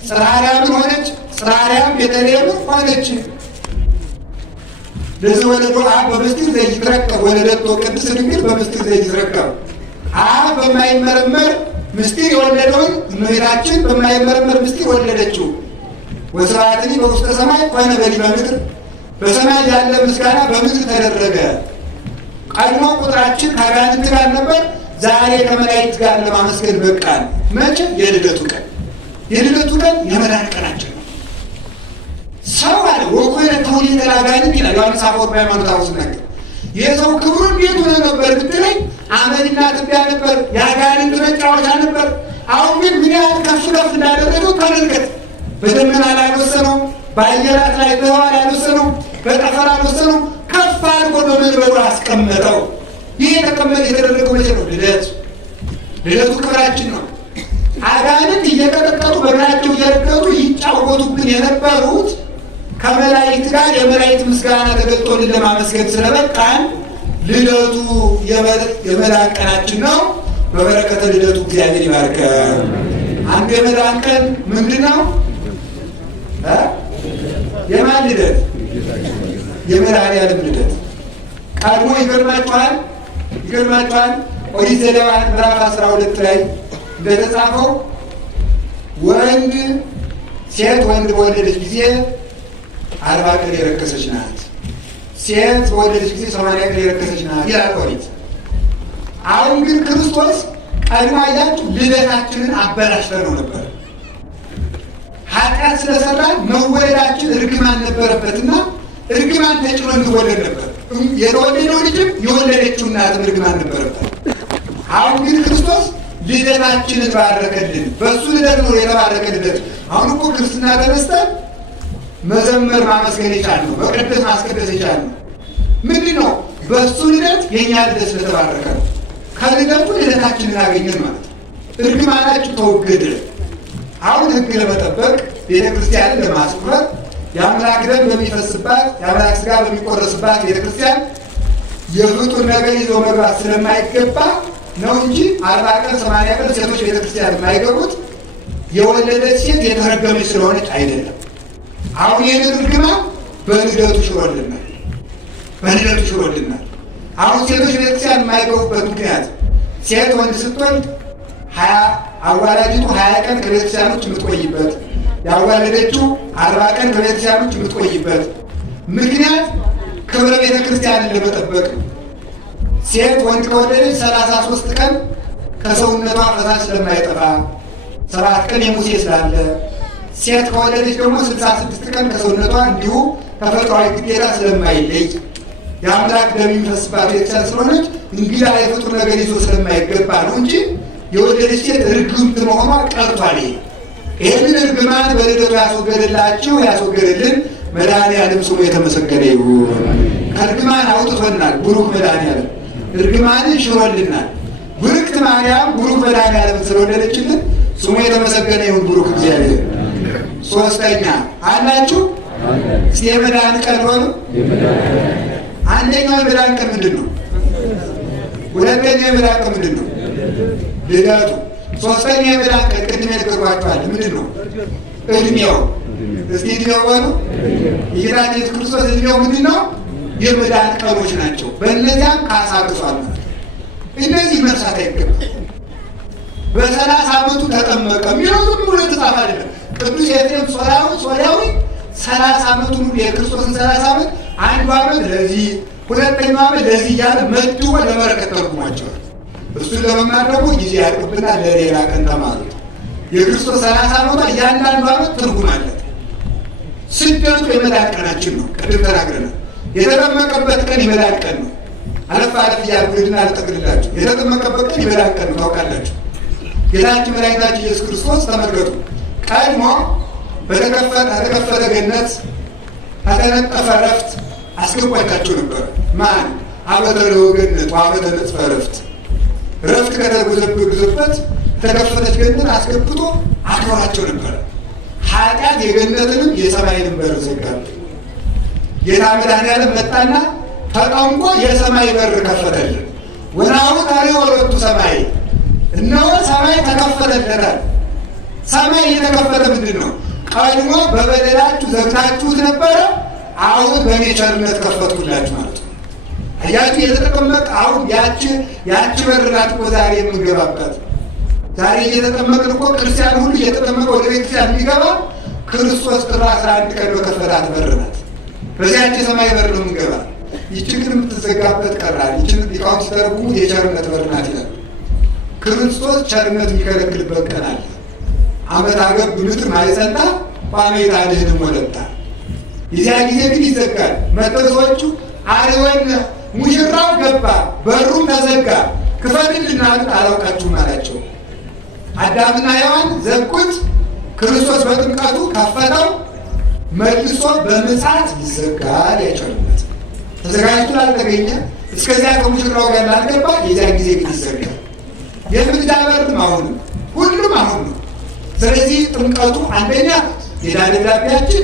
ጽርሐ አርያምን ሆነች፣ ጽርሐ አርያም ቤተልሔምን ሆነች። ለዚህ ወለዶ አብ በምስጢር ዘይትረከብ ወለደቶ ቅድስት ድንግል በምስጢር ዘይትረከብ። አብ በማይመረመር ምስጢር የወለደውን እመቤታችን በማይመረመር ምስጢር ወለደችው። ወስብሐትኒ በውስተ ሰማይ ኮነ በዲበ ምድር። በሰማይ ያለ ምስጋና በምድር ተደረገ። ቀድሞ ቁጥራችን ከአጋንንት ጋር ነበር፣ ዛሬ ከመላእክት ጋር ለማመስገን በቃል። መቼ? የልደቱ ቀን። የልደቱ ቀን የመዳን ቀናችን ነው። ሰው አለ ወኮነ ተውኔተ ለአጋንንት ይላል ዮሐንስ አፈወርቅ በሃይማኖተ አበው ሲናገር። የሰው ክብሩ እንዴት ሆነ ነበር ብትለኝ አመድና ትቢያ ነበር፣ የአጋንንት መጫወቻ ነበር። አሁን ግን ምን ያህል ከፍ ከፍ እንዳደረገው ተመልከት። በደመና ላይ አልወሰነው፣ በአየራት ላይ በህዋ ላይ አልወሰነው፣ በጠፈር አልወሰነው፣ ከፍ አድርጎ በመንበሩ አስቀመጠው። ይህ የተደረገው መቼ ነው? ልደቱ ክብራችን ነው። አጋንንት እየቀጠቀጡ በእግራቸው እየረገጡ ይጫወቱብን የነበሩት ከመላእክት ጋር የመላእክት ምስጋና ተገልጦልን ለማመስገን ስለበቃን ልደቱ የመዳን ቀናችን ነው። በበረከተ ልደቱ እግዚአብሔር ይባርከን። አንዱ የመዳን ቀን ምንድን ነው? የማን ልደት? የመድኃኒዓለም ልደት። ቀድሞ ይገርማችኋል ኦሪት ዘሌዋውያን ምዕራፍ 12 ላይ እንደተጻፈው ሴት ወንድ በወለደች ጊዜ 40 ቀን የረከሰች ናት፣ ሴት በወለደች ጊዜ 80 ቀን የረከሰች ናት ይላል ኦሪት። አሁን ግን ክርስቶስ ቀድሞ አያችሁ ልደታችንን አበላሽተነው ነበር። ኃጢአት ስለሰራን መወለዳችን እርግማን ነበረበትና እርግማን ተጭኖ እንወለድ ነበር። የተወለደው ልጅም የወለደችው እናትም እርግማን ነበረበት። አሁን ግን ክርስቶስ ልደታችንን ባረከልን። በእሱ ልደት ነው የተባረከ ልደት። አሁን እኮ ክርስትና ተነስተን መዘመር ማመስገን የቻልነው መቀደስ ማስቀደስ የቻልነው ምንድን ነው? በእሱ ልደት የእኛ ልደት ስለተባረከ ነው። ከልደቱ ልደታችንን አገኘን ማለት ነው። እርግማናችሁ ተወገደ። አሁን ሕግ ለመጠበቅ ቤተክርስቲያንን ለማስኩረት የአምላክ ደም በሚፈስባት የአምላክ ሥጋ በሚቆረስባት ቤተክርስቲያን የፍጡር ነገር ይዞ መግባት ስለማይገባ ነው እንጂ 40 ቀን 80 ቀን ሴቶች ቤተክርስቲያን የማይገቡት የወለደች ሴት የተረገመች ስለሆነች አይደለም። አሁን ይህንን እርግማን በልደቱ ሽሮልናል። አሁን ሴቶች ቤተክርስቲያን የማይገቡበት ምክንያት ሴት ወንድ ስትወልድ አዋላጅቱ 20 ቀን ከቤተክርስቲያኖች የምትቆይበት ያዋለደችው 40 ቀን ከቤተክርስቲያኖች የምትቆይበት ምክንያት ክብረ ቤተክርስቲያንን ለመጠበቅ ነው። ሴት ወንድ ከወለደች 33 ቀን ከሰውነቷ ፈሳሽ ስለማይጠፋ 7 ቀን የሙሴ ስላለ፣ ሴት ከወለደች ደግሞ 66 ቀን ከሰውነቷ እንዲሁ ተፈጥሯዊ ግዴታ ስለማይለይ የአምላክ ደም የሚፈስባት ቤተክርስቲያን ስለሆነች እንግዳ የፍጡር ነገር ይዞ ስለማይገባ ነው እንጂ የወለደች ሴት ርግምት መሆኗ ቀርቷል። ይህንን እርግማን በልደቱ ያስወገደልን መድኃኒዓለም ስሙ የተመሰገነ ይሁን። ከእርግማን አውጥቶናል። ብሩክ መድኃኒዓለም እርግማንን ሽሮልናል። ብርክት ማርያም ብሩክ መድኃኒዓለም ስለወለደችልን ስሙ የተመሰገነ ይሁን። ብሩክ እግዚአብሔር። ሶስተኛ አላችሁ እስቲ የመዳን ቀን በሉ። አንደኛው የመዳን ቀን ምንድን ነው? ሁለተኛው የመዳን ቀን ምንድን ነው? ልደቱ። ሶስተኛ የመዳን ቀን ቅድም ያልገባችኋል ምንድን ነው? እድሜው። እስቲ እድሜው በሉ። የጌታችን ኢየሱስ ክርስቶስ እድሜው ምንድን ነው? የመዳን ቀኖች ናቸው። በእነዚያም ካሳ ክሷል። እነዚህ መርሳት አይገባም። በ30 ዓመቱ ተጠመቀ የሚለው ዝም ብሎ የተጻፈ አይደለም። ቅዱስ ኤፍሬም ሶርያዊ 30 ዓመቱ የክርስቶስን 30 ዓመት አንዱ ዓመት ለዚህ ሁለተኛው ዓመት ለዚህ እያለ መድቦ ለበረከት ተርጉሟቸዋል። እሱን ለመማር ደግሞ ጊዜ ያልቅብና ለሌላ ቀን ተማሩት። የክርስቶስ 30 ዓመቷ እያንዳንዱ ዓመት ትርጉም አለት። ስደቱ የመዳን ቀናችን ነው። ቅድም ተናግረናል። የተጠመቀበት ቀን የመዳን ቀን ነው። አለፍ እያልኩ ሄድና አልጠቅልላችሁ። የተጠመቀበት ቀን የመዳን ቀን ነው። ታውቃላችሁ። ጌታችን መድኃኒታችን ኢየሱስ ክርስቶስ ተመልከቱ፣ ቀድሞ በተከፈተ ገነት ከተነጠፈ ረፍት አስገባቻቸው ነበር። ማን? አበተለ ገነት ወአበተ ነጥፈ ረፍት። ረፍት ከተጉዘበት ተከፈተች ገነት አስገብቶ አክብራቸው ነበር። ኃጢአት የገነትንም የሰማይንም በር ዘጋብን። ጌታ መድኃኒዓለም መጣና ተጠምቆ የሰማይ በር ከፈተልን። ወናሁ ታሪው ወለቱ ሰማይ፣ እነሆ ሰማይ ተከፈተለታል። ሰማይ የተከፈተ ምንድን ነው? ቀድሞ በበደላችሁ ዘግታችሁት ነበረ፣ አሁን በእኔ ቸርነት ከፈትኩላችሁ ማለት ነው። አያችሁ፣ የተጠመቀ አሁን ያቺ በር ናት እኮ ዛሬ የምንገባበት። ዛሬ እየተጠመቅን እኮ ክርስቲያን ሁሉ እየተጠመቀ ወደ ቤተክርስቲያን የሚገባ ክርስቶስ ጥር 11 ቀን በከፈታት በር ናት። በዚያች የሰማይ በር ነው የምንገባ። ይቺ ግን የምትዘጋበት ቀራል። ይችን ሊቃውንት ሲተረጉሙት የቸርነት በር ናት ይላል። ክርስቶስ ቸርነት የሚከለክልበት ቀን አለ። ዓመት አገብ ምድር ማይጸና ቋሜታ ድህንም ወለታ። የዚያ ጊዜ ግን ይዘጋል። መጠሶቹ አሪወን ሙሽራው ገባ፣ በሩም ተዘጋ፣ ክፈትልን አሉት። አላውቃችሁም አላቸው። አዳምና ሔዋን ዘጉት። ክርስቶስ በጥምቀቱ ከፈተው። መልሶ በምጽአት ይዘጋል። ያቸርነት ተዘጋጅቶ ላልተገኘ እስከዚያ ከሙሽራው ጋር ላልገባ የዚያ ጊዜ ግን ይዘጋል። የምልጃ በርም አሁንም ሁሉም አሁን ነው። ስለዚህ ጥምቀቱ አንደኛ የዕዳ ደብዳቤያችን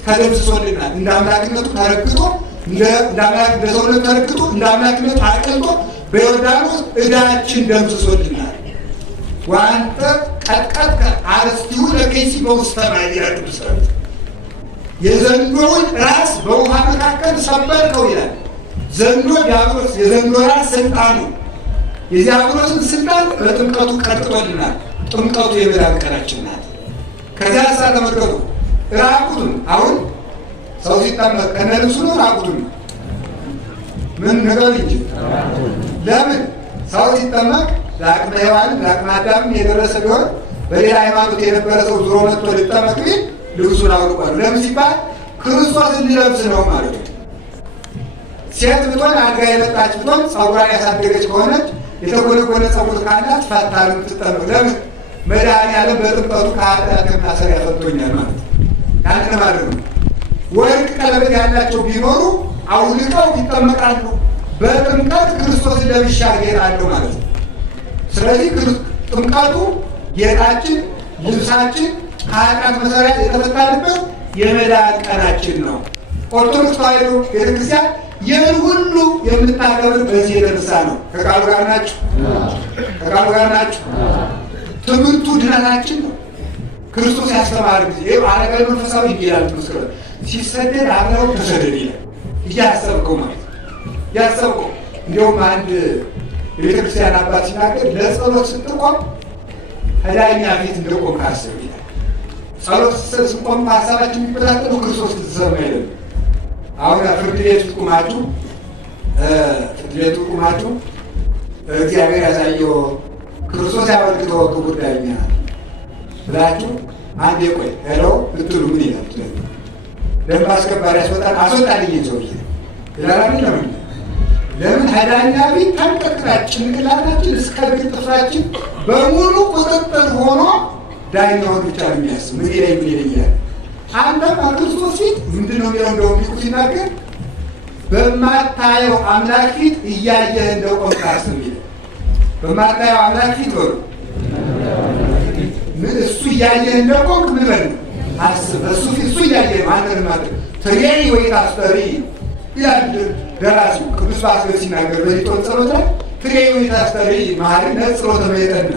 ተደምስሶልናል። እንደ አምላክነቱ ተረግጦ እንደ አምላክ እንደ ሰውነት ተረክቶ እንደ አምላክነት አቅልጦ በዮርዳኖስ ዕዳችን ደምስሶልናል። ወአንተ ቀጥቀጥከ አርእስቲሁ ለከይሲ በውስተ ማይ ይላል ቅዱስ ዳዊት። የዘንዶውን ራስ በውሃ መካከል ሰበርከው ይላል። ዘንዶ ዲያብሎስ የዘንዶ ራስ ስልጣኑ የዲያብሎስን ስልጣን በጥምቀቱ ቀጥቅጦልናል። ጥምቀቱ የመዳን ቀናችን ናት። ከዚያ ሳ ተመልከቱ ራቁቱን አሁን ሰው ሲጠመቅ ከነ ልብሱ ነው ራቁቱን ምን ነገር እንጂ ለምን ሰው ሲጠመቅ ለአቅመ ሔዋን ለአቅመ አዳም የደረሰ ቢሆን በሌላ ሃይማኖት የነበረ ሰው ዞሮ መጥቶ ሊጠመቅ ቢል ልብሱን አውልቋል። ለምን ሲባል ክርስቶስ እንዲለብስ ነው ማለት ነው። ሴት ብትሆን አድጋ የመጣች ብትሆን ጸጉሯን ያሳደገች ከሆነች የተጎነጎነ ጸጉር ካላት ፈታ ነው የምትጠመቅ። ለምን መድኃኒዓለም በጥምቀቱ ከኃጢአት ማሰሪያ ፈቶኛል ማለት ነው። ያን ማለት ነው። ወርቅ ቀለበት ያላቸው ቢኖሩ አውልቀው ይጠመቃሉ። በጥምቀት ክርስቶስን ለብሻ ጌጣለሁ ማለት ነው። ስለዚህ ጥምቀቱ ጌጣችን፣ ልብሳችን፣ ከኃጢአት መሰሪያ የተፈታንበት የመዳን ቀናችን ነው። ኦርቶዶክስ ተዋሕዶ ቤተክርስቲያን ይህን ሁሉ የምታከብር በዚህ የተነሳ ነው። ከቃሉ ጋር ናችሁ? ከቃሉ ጋር ናችሁ? ትምህርቱ ድነታችን ነው። ክርስቶስ ያስተማር ጊዜ አረጋዊ መንፈሳዊ ይላል ምስክር ሲሰደድ አብረው ተሰደድ ይላል። እያሰብከው ማለት ያሰብከው። እንዲሁም አንድ የቤተክርስቲያን አባት ሲናገር ለጸሎት ስትቆም ከዳኛ ፊት እንደቆም ካስብ ይላል። ጸሎት ስንቆም ሀሳባችን የሚበታተነው ክርስቶስ ትሰማ አይደለም። አሁን ፍርድ ቤት ቁማችሁ እግዚአብሔር ያሳየው ክርስቶስ ያመልክተው ክቡር ዳኛ ብላችሁ አንዴ ቆይ ሄሎ ብትሉ ምን ይላል? ደንብ አስከባሪ አስወጣልኝ ሰውዬ ይላል። ለምን ዳኛ ፊት ተንቀጥቅጣችን ጭንቅላታችን እስከ እግር ጥፍራችን በሙሉ ቁጥጥር ሆኖ ዳኛውን ብቻ ነው የሚያስብ። ምን ይለኛል? አንተ በክርስቶስ ፊት ምንድን ነው የሚለው? እንደውም ሊቁ ሲናገር በማታየው አምላክ ፊት እያየህ እንደቆምክ አስብ ይላል። በማታየው አምላክ ፊት ወሩ ምን እሱ እያየህ እንደቆምክ ምን በል አስብ። እሱ እያየህ ነው አንተን ማለት ትሬኒ ወይ ታስተሪ ይላል ደራሲው ቅዱስ ባስልዮስ ሲናገር በሊቶን ጸሎት ላይ ትሬኒ ወይ ታስተሪ ማለት ነጽሮ ተመየጠና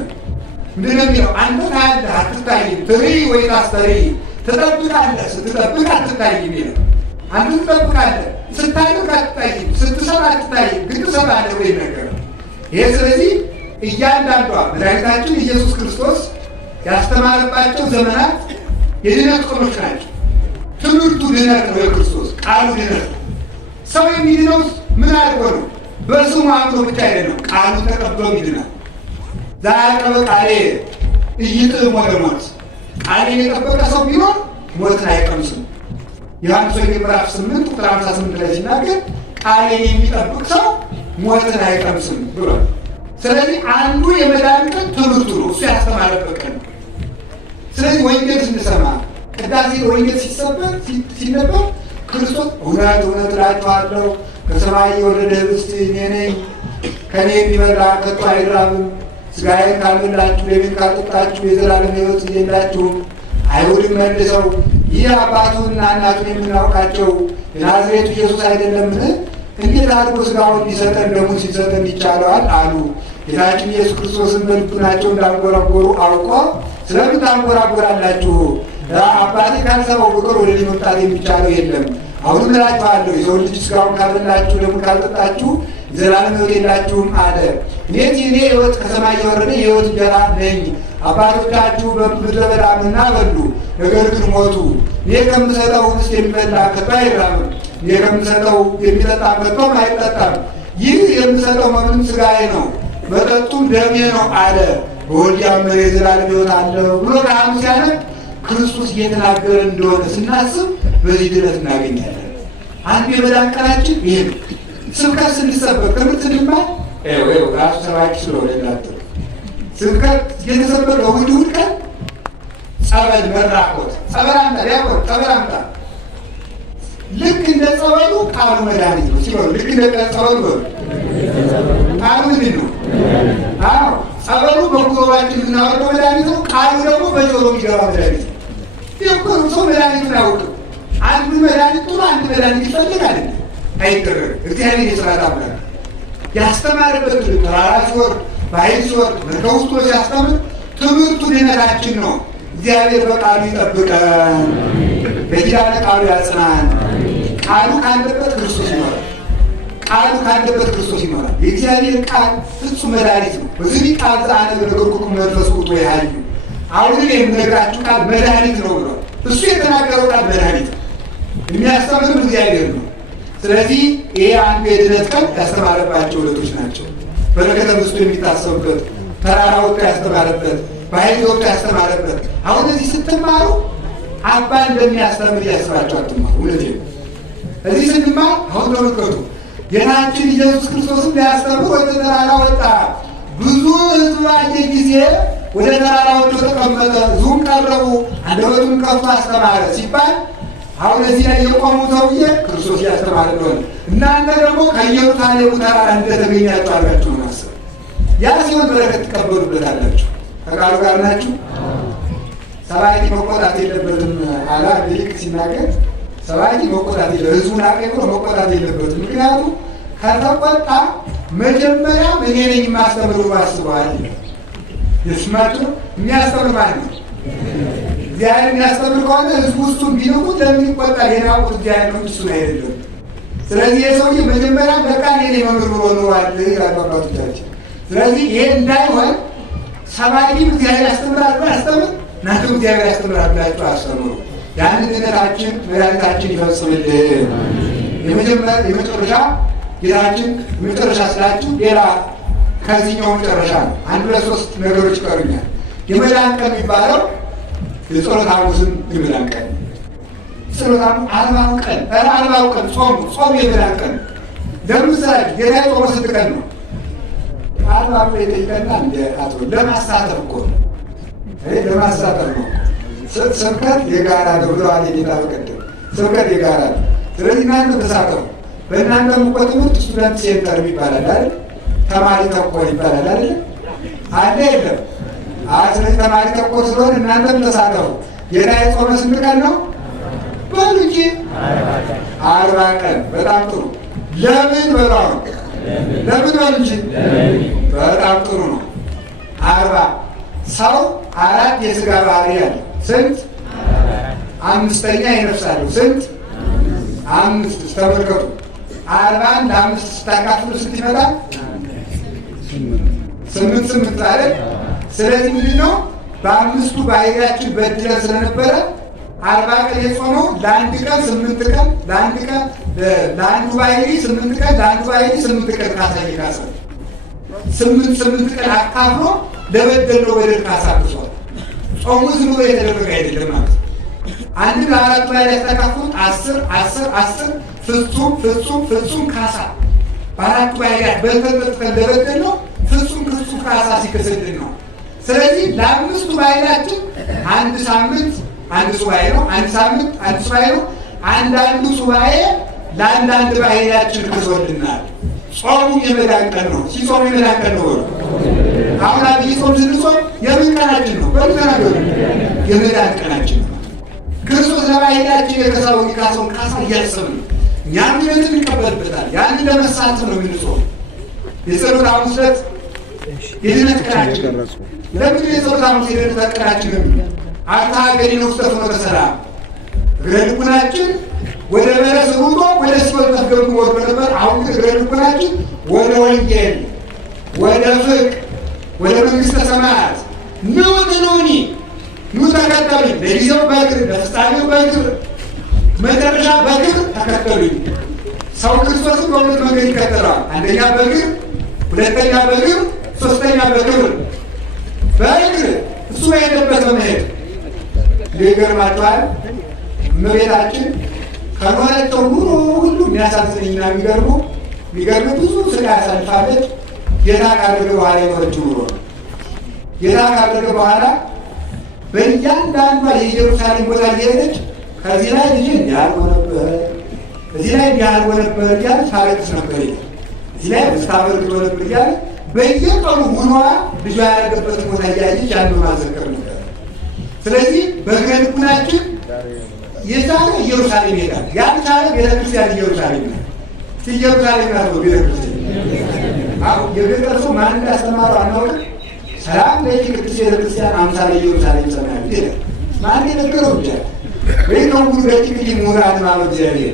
ምንድን ነው የሚለው? አንተ ታያለህ አትታይም። ትሬኒ ወይ ታስተሪ ትጠብቃለህ፣ ስትጠብቅ አትታይም ይላል። አንተ ትጠብቃለህ፣ ስታይም አትታይም፣ ስትሰራ አትታይም፣ ግን ትሰራለህ ወይ ነገር ይሄ። ስለዚህ እያንዳንዷ መድኃኒታችን ኢየሱስ ክርስቶስ ያስተማረባቸው ዘመናት የድነት ቀኖች ናቸው። ትምህርቱ ድነት ነው። የክርስቶስ ቃሉ ድነት ነው። ሰው የሚድነው ምን አድርጎ ነው? በስሙ አምኖ ብቻ አይደለም፣ ቃሉ ተቀብሎ ይድናል። ዘያዕቀበ ቃሌ ኢይጥዕም ወለሞት ቃሌን የጠበቀ ሰው ቢሆን ሞትን አይቀምስም። ዮሐንስ ወንጌል ምዕራፍ 8 ቁጥር 58 ላይ ሲናገር ቃሌን የሚጠብቅ ሰው ሞትን አይቀምስም ብሏል። ስለዚህ አንዱ የመዳን ቀን ትምህርቱ ነው። እሱ ያስተማረበት ቀን ነው። ስለዚህ ወንጌል ስንሰማ ቅዳሴ ወንጌል ሲነበብ ክርስቶስ እውነት እውነት እላችኋለሁ ከሰማይ የወረደ ኅብስት እኔ ነኝ፣ ከእኔ የሚበላ ከቶ አይራብም፣ ሥጋዬን ካልበላችሁ ደሜን ካልጠጣችሁ የዘላለም ሕይወት የላችሁም። አይሁድም መልሰው ይህ አባቱንና እናቱን የምናውቃቸው የናዝሬቱ ኢየሱስ አይደለምን? እንዴት አድርጎ ሥጋውን ሊሰጠን ደሙን ሲሰጠን ይቻለዋል አሉ። ጌታችን ኢየሱስ ክርስቶስን በልቡናቸው እንዳንጎራጎሩ አውቆ ስለምን ታንጎራጎራላችሁ? አባቴ ካልሰማው በቀር ወደ እኔ መምጣት የሚቻለው የለም። አሁንም እላችኋለሁ የሰው ልጅ ሥጋውን ካልበላችሁ ደሙን ካልጠጣችሁ የዘላለም ሕይወት የላችሁም አለ። እኔ ሕይወት ከሰማይ የወረደ የሕይወት እንጀራ ነኝ። አባቶቻችሁ በምድረ በዳ መና በሉ፣ ነገር ግን ሞቱ። እኔ ከምሰጠው ኅብስት የሚበላ ከቶ አይራብም፣ እኔ ከምሰጠው የሚጠጣ ከቶም አይጠጣም። ይህ የምሰጠው መብልም ሥጋዬ ነው መጠጡም ደሜ ነው አለ። በወልድ ያመነ የዘላለም ሕይወት አለው ብሎ ካህኑ ሲያነብ ክርስቶስ እየተናገረ እንደሆነ ስናስብ በዚህ ድነት እናገኛለን። አንዱ የመዳን ቀናችን ይሄ ነው። ስብከት ስንሰበክ ትምህርት ስንማር ራሱ ሰባኪ ስለሆነ እናጥር ስብከት እየተሰበከ እሑድ እሑድ ቀን ጸበል መራቆት ጸበል አምጣ ዲያቆን ጸበል አምጣ። ልክ እንደ ጸበሉ ቃሉ መድኃኒት ነው ሲበሉ ልክ እንደ ጸበሉ ቃሉ ምንድን ነው? አዎ ጸበሉ በጉሮሯችን የምናወርደው መድኃኒት ነው። ቃሉ ደግሞ በጆሮ የሚገባ መድኃኒት ነው። ይህ እኮ ሰው መድኃኒቱን አያውቅም። አንዱ መድኃኒት ጥሩ አንድ መድኃኒት ይፈልጋል። አይደረግም። እግዚአብሔር የሥርዓት አምላክ ያስተማረበት ተራራ ሲወርድ በኃይል ሲወርድ መርከብ ውስጥ ሲያስተምር ትምህርቱ ድነታችን ነው። እግዚአብሔር በቃሉ ይጠብቀን፣ በኪዳነ ቃሉ ያጽናን። ቃሉ ካለበት ክርስቶስ ይኖራል። ቃሉ ካለበት ክርስቶስ ይኖራል። የእግዚአብሔር ቃል ፍጹም መድኃኒት ነው። በዚህ ቃል ዘአነገርኩክሙ መንፈስ ውእቱ ወኃይሉ፣ አሁን የምነግራችሁ ቃል መድኃኒት ነው ብሏል። እሱ የተናገረው ቃል መድኃኒት ነው። የሚያስተምርም እግዚአብሔር ነው። ስለዚህ ይሄ አንዱ የድነት ቀን ያስተማረባቸው ዕለቶች ናቸው። በረከተ ምስጡ የሚታሰቡበት፣ ተራራ ወጥቶ ያስተማረበት፣ በኃይል ወጥቶ ያስተማረበት። አሁን እዚህ ስትማሩ አባ እንደሚያስተምር እያስባቸው አትማሩ። እውነቴን ነው። እዚህ ስንማር አሁን ተመልከቱ። ጌታችን ኢየሱስ ክርስቶስን ሊያስተምር ወደ ተራራ ወጣ። ብዙ ሕዝብ ባየ ጊዜ ወደ ተራራ ወጥቶ ተቀመጠ። ሕዝቡን ቀረቡ፣ አንደበቱን ከፍቶ አስተማረ ሲባል አሁን እዚህ ላይ የቆሙ ሰውዬ ክርስቶስ እያስተማረ ነው። እናንተ ደግሞ ከኢየሩሳሌሙ ተራራ እንደተገኛችሁ አድርጋችሁ ነው ማሰብ። ያ ሲሆን በረከት ትቀበሉበታላችሁ። ከቃሉ ጋር ናችሁ። ሰባኪ መቆጣት የለበትም አለ ሊቅ ሲናገር። ሰባኪ መቆጣት ህዝቡን አቀኝ ብሎ መቆጣት የለበትም። ምክንያቱም ከተቆጣ መጀመሪያ እኔ ነኝ የማስተምር አስበዋል። የስማችሁ የሚያስተምር ማለት ነው። እግዚአብሔር የሚያስተምር ከሆነ ህዝቡ ውስጡን ቢልኩት ለምን ይቆጣል? የናቁት እግዚአብሔር ነው፣ እሱን አይደለም። ስለዚህ የሰውዬ መጀመሪያ በቃ እኔ ነኝ መምህር ብሎ ኖሯል ይላሉ አባቶቻችን። ስለዚህ ይሄ እንዳይሆን ሰባኪም እግዚአብሔር ያስተምራል ብሎ ያስተምር፣ እናንተም እግዚአብሔር ያስተምራል ብላችሁ አስተምሩ። ያን ድነታችን መድኃኒታችን ይፈጽምልን። የመጨረሻ ጌታችን መጨረሻ ስላችሁ ሌላ ከዚህኛው መጨረሻ ነው። አንድ ሁለት ሶስት ነገሮች ይቀሩኛል። የመዳን ቀን የሚባለው የጸሎተ ሐሙስን የመዳን ቀን ጸሎተ ሐሙስ 40 ቀን ጾሙ የመዳን ቀን ለምሳሌ ጌታ ጾመ ስንት ቀን ነው? 40 ቀን ይጠይቀና እንደ አቶ ለማሳተፍ እኮ ነው። ለማሳተፍ ነው። ስብከት የጋራ ነው ብለዋል የጌታ በቀደም። ስብከት የጋራ ነው። ስለዚህ እናንተ ተሳተፉ። በእናንተ እኮ ትምህርት ስቱደንት ሴንተር ይባላል አይደል? ተማሪ ተኮር ይባላል አይደል? አለ የለም? ስለዚህ ተማሪ ተኮር ስለሆነ እናንተም ተሳተፉ። ጌታ የጾመ ስንት ቀን ነው? በሉ እንጂ 40 ቀን። በጣም ጥሩ። ለምን በላው? ለምን በሉ እንጂ። በጣም ጥሩ ነው። 40 ሰው 4 የሥጋ ባህሪ ያለው ስንት? 5ኛ የነፍሳለሁ ስንት? 5። ተመልከቱ 40 ለ5 ስታካፍሉ ስንት ይመጣል? 8 አይደል? ስለዚህ ምንድን ነው በ5ቱ ባህሪያችን በድለን ስለነበረ 40 ቀን የጾመው ለአንድ ቀን 8 ቀን ለአንዱ ባህሪ 8 ቀን ለአንዱ ባህሪ 8 ቀን ካሳ እየካሰ 8 ቀን አካፍሎ ለበደለው በደል ካሳ አድርሷል። ጾሙ ዝም ብሎ የተደረገ አይደለም ማለት ነው። አንድ ለአራት ባህሪ ያስተካክሉት 10 ፍጹም ካሳ በአራቱ ባህሪያት በተጠጥቀን ለበደለው ፍጹም ካሳ ሲከሰልን ነው። ስለዚህ ለ5ቱ ባህሪያችን አንድ ሳምንት አንድ ሱባኤ ነው። አንድ ሳምንት አንድ ሱባኤ ነው። አንዳንዱ ሱባኤ ለአንዳንድ ባህሪያችን ክሶልናል። ጾሙ የመዳን ቀን ነው። ሲጾሙ የመዳን ቀን ነው። አሁን አብይ ጾም ስንጾም የምን ቀናችን ነው? በተናገሩ የመዳን ቀናችን ነው። ክርስቶስ ለባህሪያችን የከሳውን ካሳ እያሰብን ነው። እኛም ድነትን እንቀበልበታል። ያንን ለመሳተፍ ነው የምንጾም። የጸሎተ ሐሙስ ዕለት የድነት ቀናችን ነው። ለምን የጸሎተ ሐሙስ የድነት ቀናችን ነው? አታገኝ ውስጥ ፍኖተ ሰላም እግረ ልቡናችን ወደ በለስ ሩጦ ወደ ሲኦል ተገብቶ ወርዶ ነበር። አሁን እግረ ልቡናችን ወደ ወንጌል፣ ወደ ፍቅር፣ ወደ መንግሥተ ሰማያት ኑ ትሉኒ ኑ ተከተሉኝ። ለጊዜው በእግር ለፍጻሜው በእግር መጨረሻ በእግር ተከተሉኝ። ሰው ክርስቶስን በሁለት መንገድ ይከተለዋል። አንደኛ በእግር፣ ሁለተኛ በእግር፣ ሶስተኛ በክብር። በእግር እሱ በሄደበት በመሄድ ይገርማችኋል። እመቤታችን ከኖረቸው ኑሮ ሁሉ የሚያሳዝንኝና የሚገርም ብዙ ስጋ ያሳልፋለች። ጌታ ካደረገ በኋላ የኖረችው ኑሮ ነው። ጌታ ካደረገ በኋላ በእያንዳንዷ የኢየሩሳሌም ቦታ እየሄደች ከዚህ ላይ ልጅ እንዲያልጎ ነበር፣ እዚህ ላይ እንዲያልጎ ነበር እያለ ታለቅስ ነበር። እዚህ ላይ ብስታበርግቶ ነበር እያለ በየቀኑ ውኗ ልጇ ያደረገበት ቦታ እያየች ያን ማዘከር ነበር። ስለዚህ በእግረ ልቡናችን የዛሬ ኢየሩሳሌም ይሄዳል። ያን ቻለ ቤተክርስቲያን ኢየሩሳሌም ነው። ኢየሩሳሌም ናት ነው ቤተክርስቲያን። የገጠር ሰው ማን እንዳስተማረው አናውቅም። ሰላም ለኪ ቅድስት ቤተክርስቲያን አምሳለ ኢየሩሳሌም ሰማያዊት ይላል። ማን የነገረው ብቻ ወይ ከሁሉ ደቂቅ ሙራን ማለት እግዚአብሔር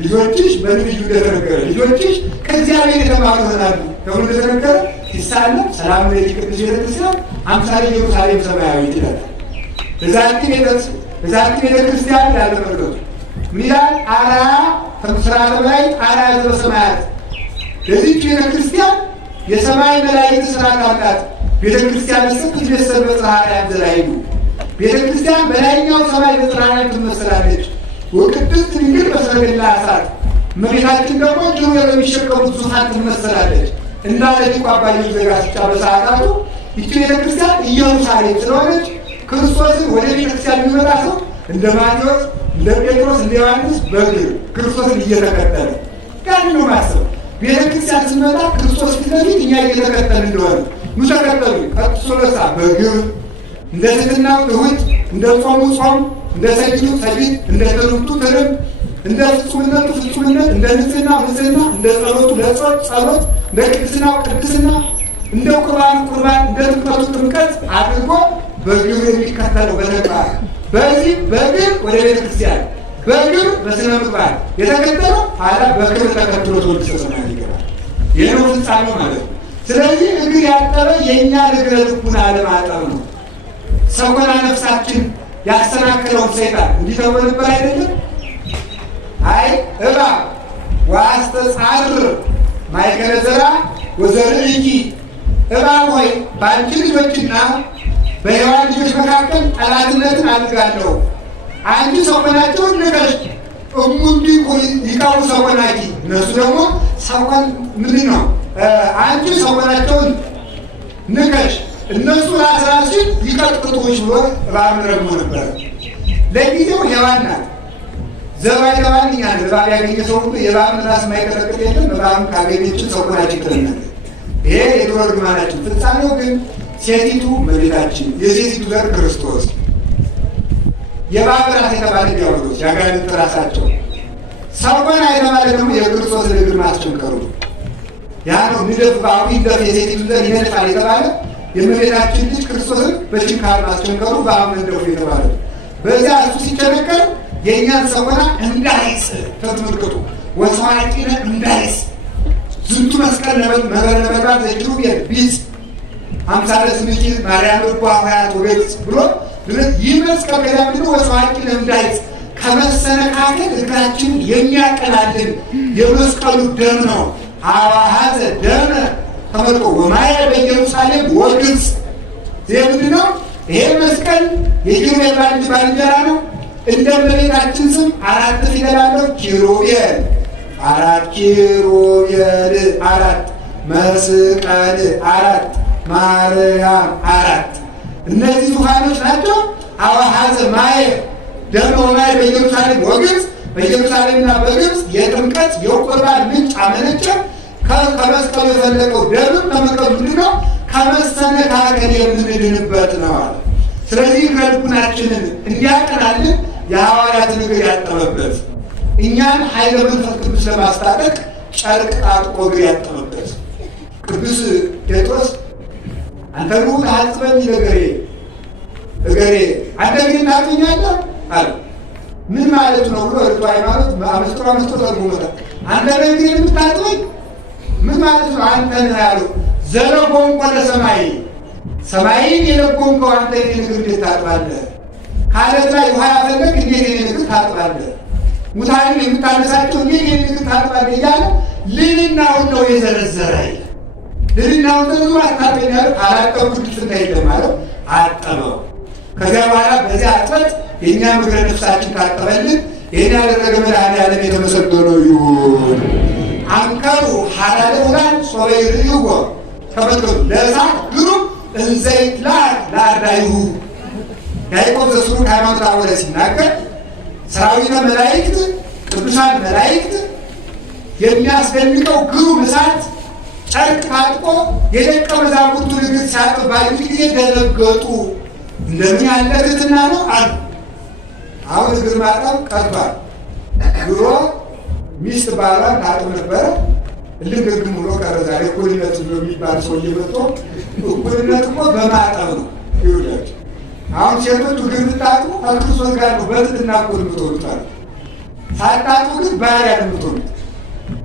ልጆችሽ በልዩ እንደተነገረ ልጆችሽ ከእግዚአብሔር የተማሩ ይሆናሉ ተብሎ እንደተነገረ ሲሳለም ሰላም ለኪ ቅድስት ቤተክርስቲያን አምሳለ ኢየሩሳሌም ሰማያዊት ይላል። በዛቲ ቤተክርስቲያን ያለ መርገቱ ሚላል አራ ተምስራተ ላይ አራ ዘበሰማያት ለዚህች ቤተክርስቲያን የሰማይ መላእክት ስራት አላት። ቤተክርስቲያን ስትመሰል በፀሐይ ዘላይዱ ቤተክርስቲያን በላይኛው ሰማይ በፀሐይ ትመሰላለች። ወቅድስት ድንግል በሰረገላ እሳት እመቤታችን ደግሞ ጆሮ በሚሸከሙት ዙፋን ትመሰላለች። እንዳለች አባዮች ዘጋስጫ በሰዓታቱ ይቺ ቤተክርስቲያን ኢየሩሳሌም ስለሆነች ክርስቶስን ወደ ቤተክርስቲያን የሚመጣ ሰው እንደ ማቴዎስ፣ እንደ ጴጥሮስ፣ እንደ ዮሐንስ በእግር ክርስቶስን እየተከተለ ያን ነው ማሰብ። ቤተክርስቲያን ስንመጣ ክርስቶስ ፊት ለፊት እኛ እየተከተል እንደሆነ ተከተሉ። ቀጥሶ ለሳ በእግር እንደ ትሕትናው ትሑት፣ እንደ ጾሙ ጾም፣ እንደ ሰጊዱ ሰጊድ፣ እንደ ትርምቱ ትርም፣ እንደ ፍጹምነቱ ፍጹምነት፣ እንደ ንጽሕናው ንጽሕና፣ እንደ ጸሎቱ ጸሎት፣ እንደ ቅድስናው ቅድስና፣ እንደ ቁርባኑ ቁርባን፣ እንደ ጥምቀቱ ጥምቀት አድርጎ በእግር የሚከተለው በተግባር በዚህ በእግር ወደ ቤተክርስቲያን በእግር በስነ ምግባር የተከተለው ኋላ በክብር ተከትሎ መንግሥተ ሰማያት ይገባል። ይህ ነው ፍጻሜው ማለት ነው። ስለዚህ እግር ያጠበ የእኛ እግረ ልቡና አለማጠብ ነው። ሰኮና ነፍሳችን ያሰናክለውን ሰይጣን እንዲህ ተብሎ ነበር አይደለም? አይ እባብ ወአስተጻር ማእከለ ዘራ ወዘርእኪ እባብ ሆይ በአንቺ ልጆችና በሔዋን ልጆች መካከል ጠላትነትን አድርጋለሁ። አንቺ ሰኮናቸውን ንቀሽ እሙንዲ ይቃው ሰኮናኪ እነሱ ደግሞ ሰኮን ምንድን ነው? አንቺ ሰኮናቸውን ንቀሽ እነሱ ራሳችን ይቀጥቅጡሽ ብሎ እባብን ረግሞ ነበር። ለጊዜው ሔዋን ናት ዘባ የተባልኛል። እባብ ያገኘ ሰው ሁሉ የእባብን ራስ ማይቀጠቅጥ የለም። እባብን ካገኘችን ሰኮናችን ትለናለች። ይሄ የድሮ እርግማናችን። ፍጻሜው ግን ሴቲቱ እመቤታችን፣ የሴቲቱ ዘር ክርስቶስ፣ የእባብ ራስ የተባለ ዲያብሎስ ያጋንንት ራሳቸው፣ ሰኮና የተባለ ደግሞ የክርስቶስን እግር ማስቸንከሩ ያ ነው። ንደፍ እባቡ ይንደፍ የሴቲቱ ዘር ይነድፋል የተባለ የእመቤታችን ልጅ ክርስቶስን በችንካር ማስቸንከሩ በአብ መንደፉ የተባለ በዚያ እሱ ሲቸነከር የእኛን ሰኮና እንዳይስ ተመልከቱ። ወሰዋቂነ እንዳይስ ዝንቱ መስቀል ነበልባል ዘኪሩቤል ቢጽ አምሳለ ስምኪ ማርያም ልቧ ሆያት ወገጽ ብሎ ይህ መስቀል ከዚያ ምንድነው? ወሰዋቂነ እንዳይስ ከመሰነካከል እግራችን የሚያቀላልን የመስቀሉ ደም ነው። አዋሃዘ ደመ ተመልቆ ወማየ በኢየሩሳሌም ወግብፅ። ይህ ምንድን ነው? ይሄ መስቀል የኪሩቤል ባልንጀራ ነው። እንደ እመቤታችን ስም 4 ፊደል አለው። ኪሩቤል 4 ኪሩቤል 4 መስቀል 4 ማርያም 4 እነዚህ ዙፋኖች ናቸው። አዋሃዘ ማየ ደመ ወማየ በኢየሩሳሌም ወግብፅ። በኢየሩሳሌምና በግብፅ የጥምቀት የቁርባን ምንጭ አመነጨ። ከመስቀሉ የፈለቀው ደምም ተመልከቱ ምንድነው? ከመሰነካከል የምንድንበት ነው አለ። ስለዚህ እግረ ልቡናችንን እንዲያቀናልን የሐዋርያትን እግር ያጠበበት፣ እኛን ኃይለ መንፈስ ቅዱስ ለማስታጠቅ ጨርቅ ጣጥቆ እግር ያጠበበት ቅዱስ ጴጥሮስ አንተኑ ታጥበኝ እገሬ አንተ ግን ታጥኛለህ አለ። ምን ማለት ነው ብሎ እርሱ ሃይማኖት አመስጥሮ ተርጉሞታል። አንተ ግን የምታጥበኝ ምን ማለት ነው? አንተ ነህ ያለው ዘለቆንቆ ለሰማይ ሰማይን የለቆንቆው አንተ የኔን እግር እንዴት ታጥባለህ? ከዓለት ላይ ውሃ ያፈለግ እንዴት የኔን እግር ታጥባለህ? ሙታንን የምታነሳቸው እንዴት የኔን እግር ታጥባለህ? እያለ ልዕልናውን ነው የዘረዘረ። ልዕልናውን ተዙ አታጠኝ ያለው ካላጠቡ ቅድስና የለም አለው። አጠበው። ከዚያ በኋላ በዚያ አጥበት የእኛም እግረ ነፍሳችን ታጠበልን። ይህን ያደረገ መድኃኔዓለም የተመሰገነ ይሁን። አንከሩ ሐራለ ውላን ሶበ ይርእይዎ ተመልከቱ ለእሳት ግሩም እንዘይትላክ ለአርዳኢሁ። ያዕቆብ ዘስሩግ ሃይማኖተ አበው ሲናገር ሰራዊተ መላእክት ቅዱሳን መላእክት የሚያስደንቀው ግሩም እሳት ጨርቅ ታጥቆ የደቀ መዛሙርቱን እግር ሲያጥብ ባዩት ጊዜ ደነገጡ። እንደምን ያለ ትሕትና ነው አሉ። አሁን እግር ማጠብ ቀርቷል። ድሮ ሚስት ባሏን ታጥብ ነበረ። ልግግም ብሎ ቀረ። ዛሬ እኩልነት ብሎ የሚባል ሰው እየመጥቶ እኩልነት እኮ በማጠብ ነው። ይውላቸው አሁን ሴቶች እግር ብታጥቡ ከክርስቶስ ጋር ነው በትህትና እኮ የምትሆኑት አሉ። ሳታጥቡ ግን ባሪያ ነው የምትሆኑት።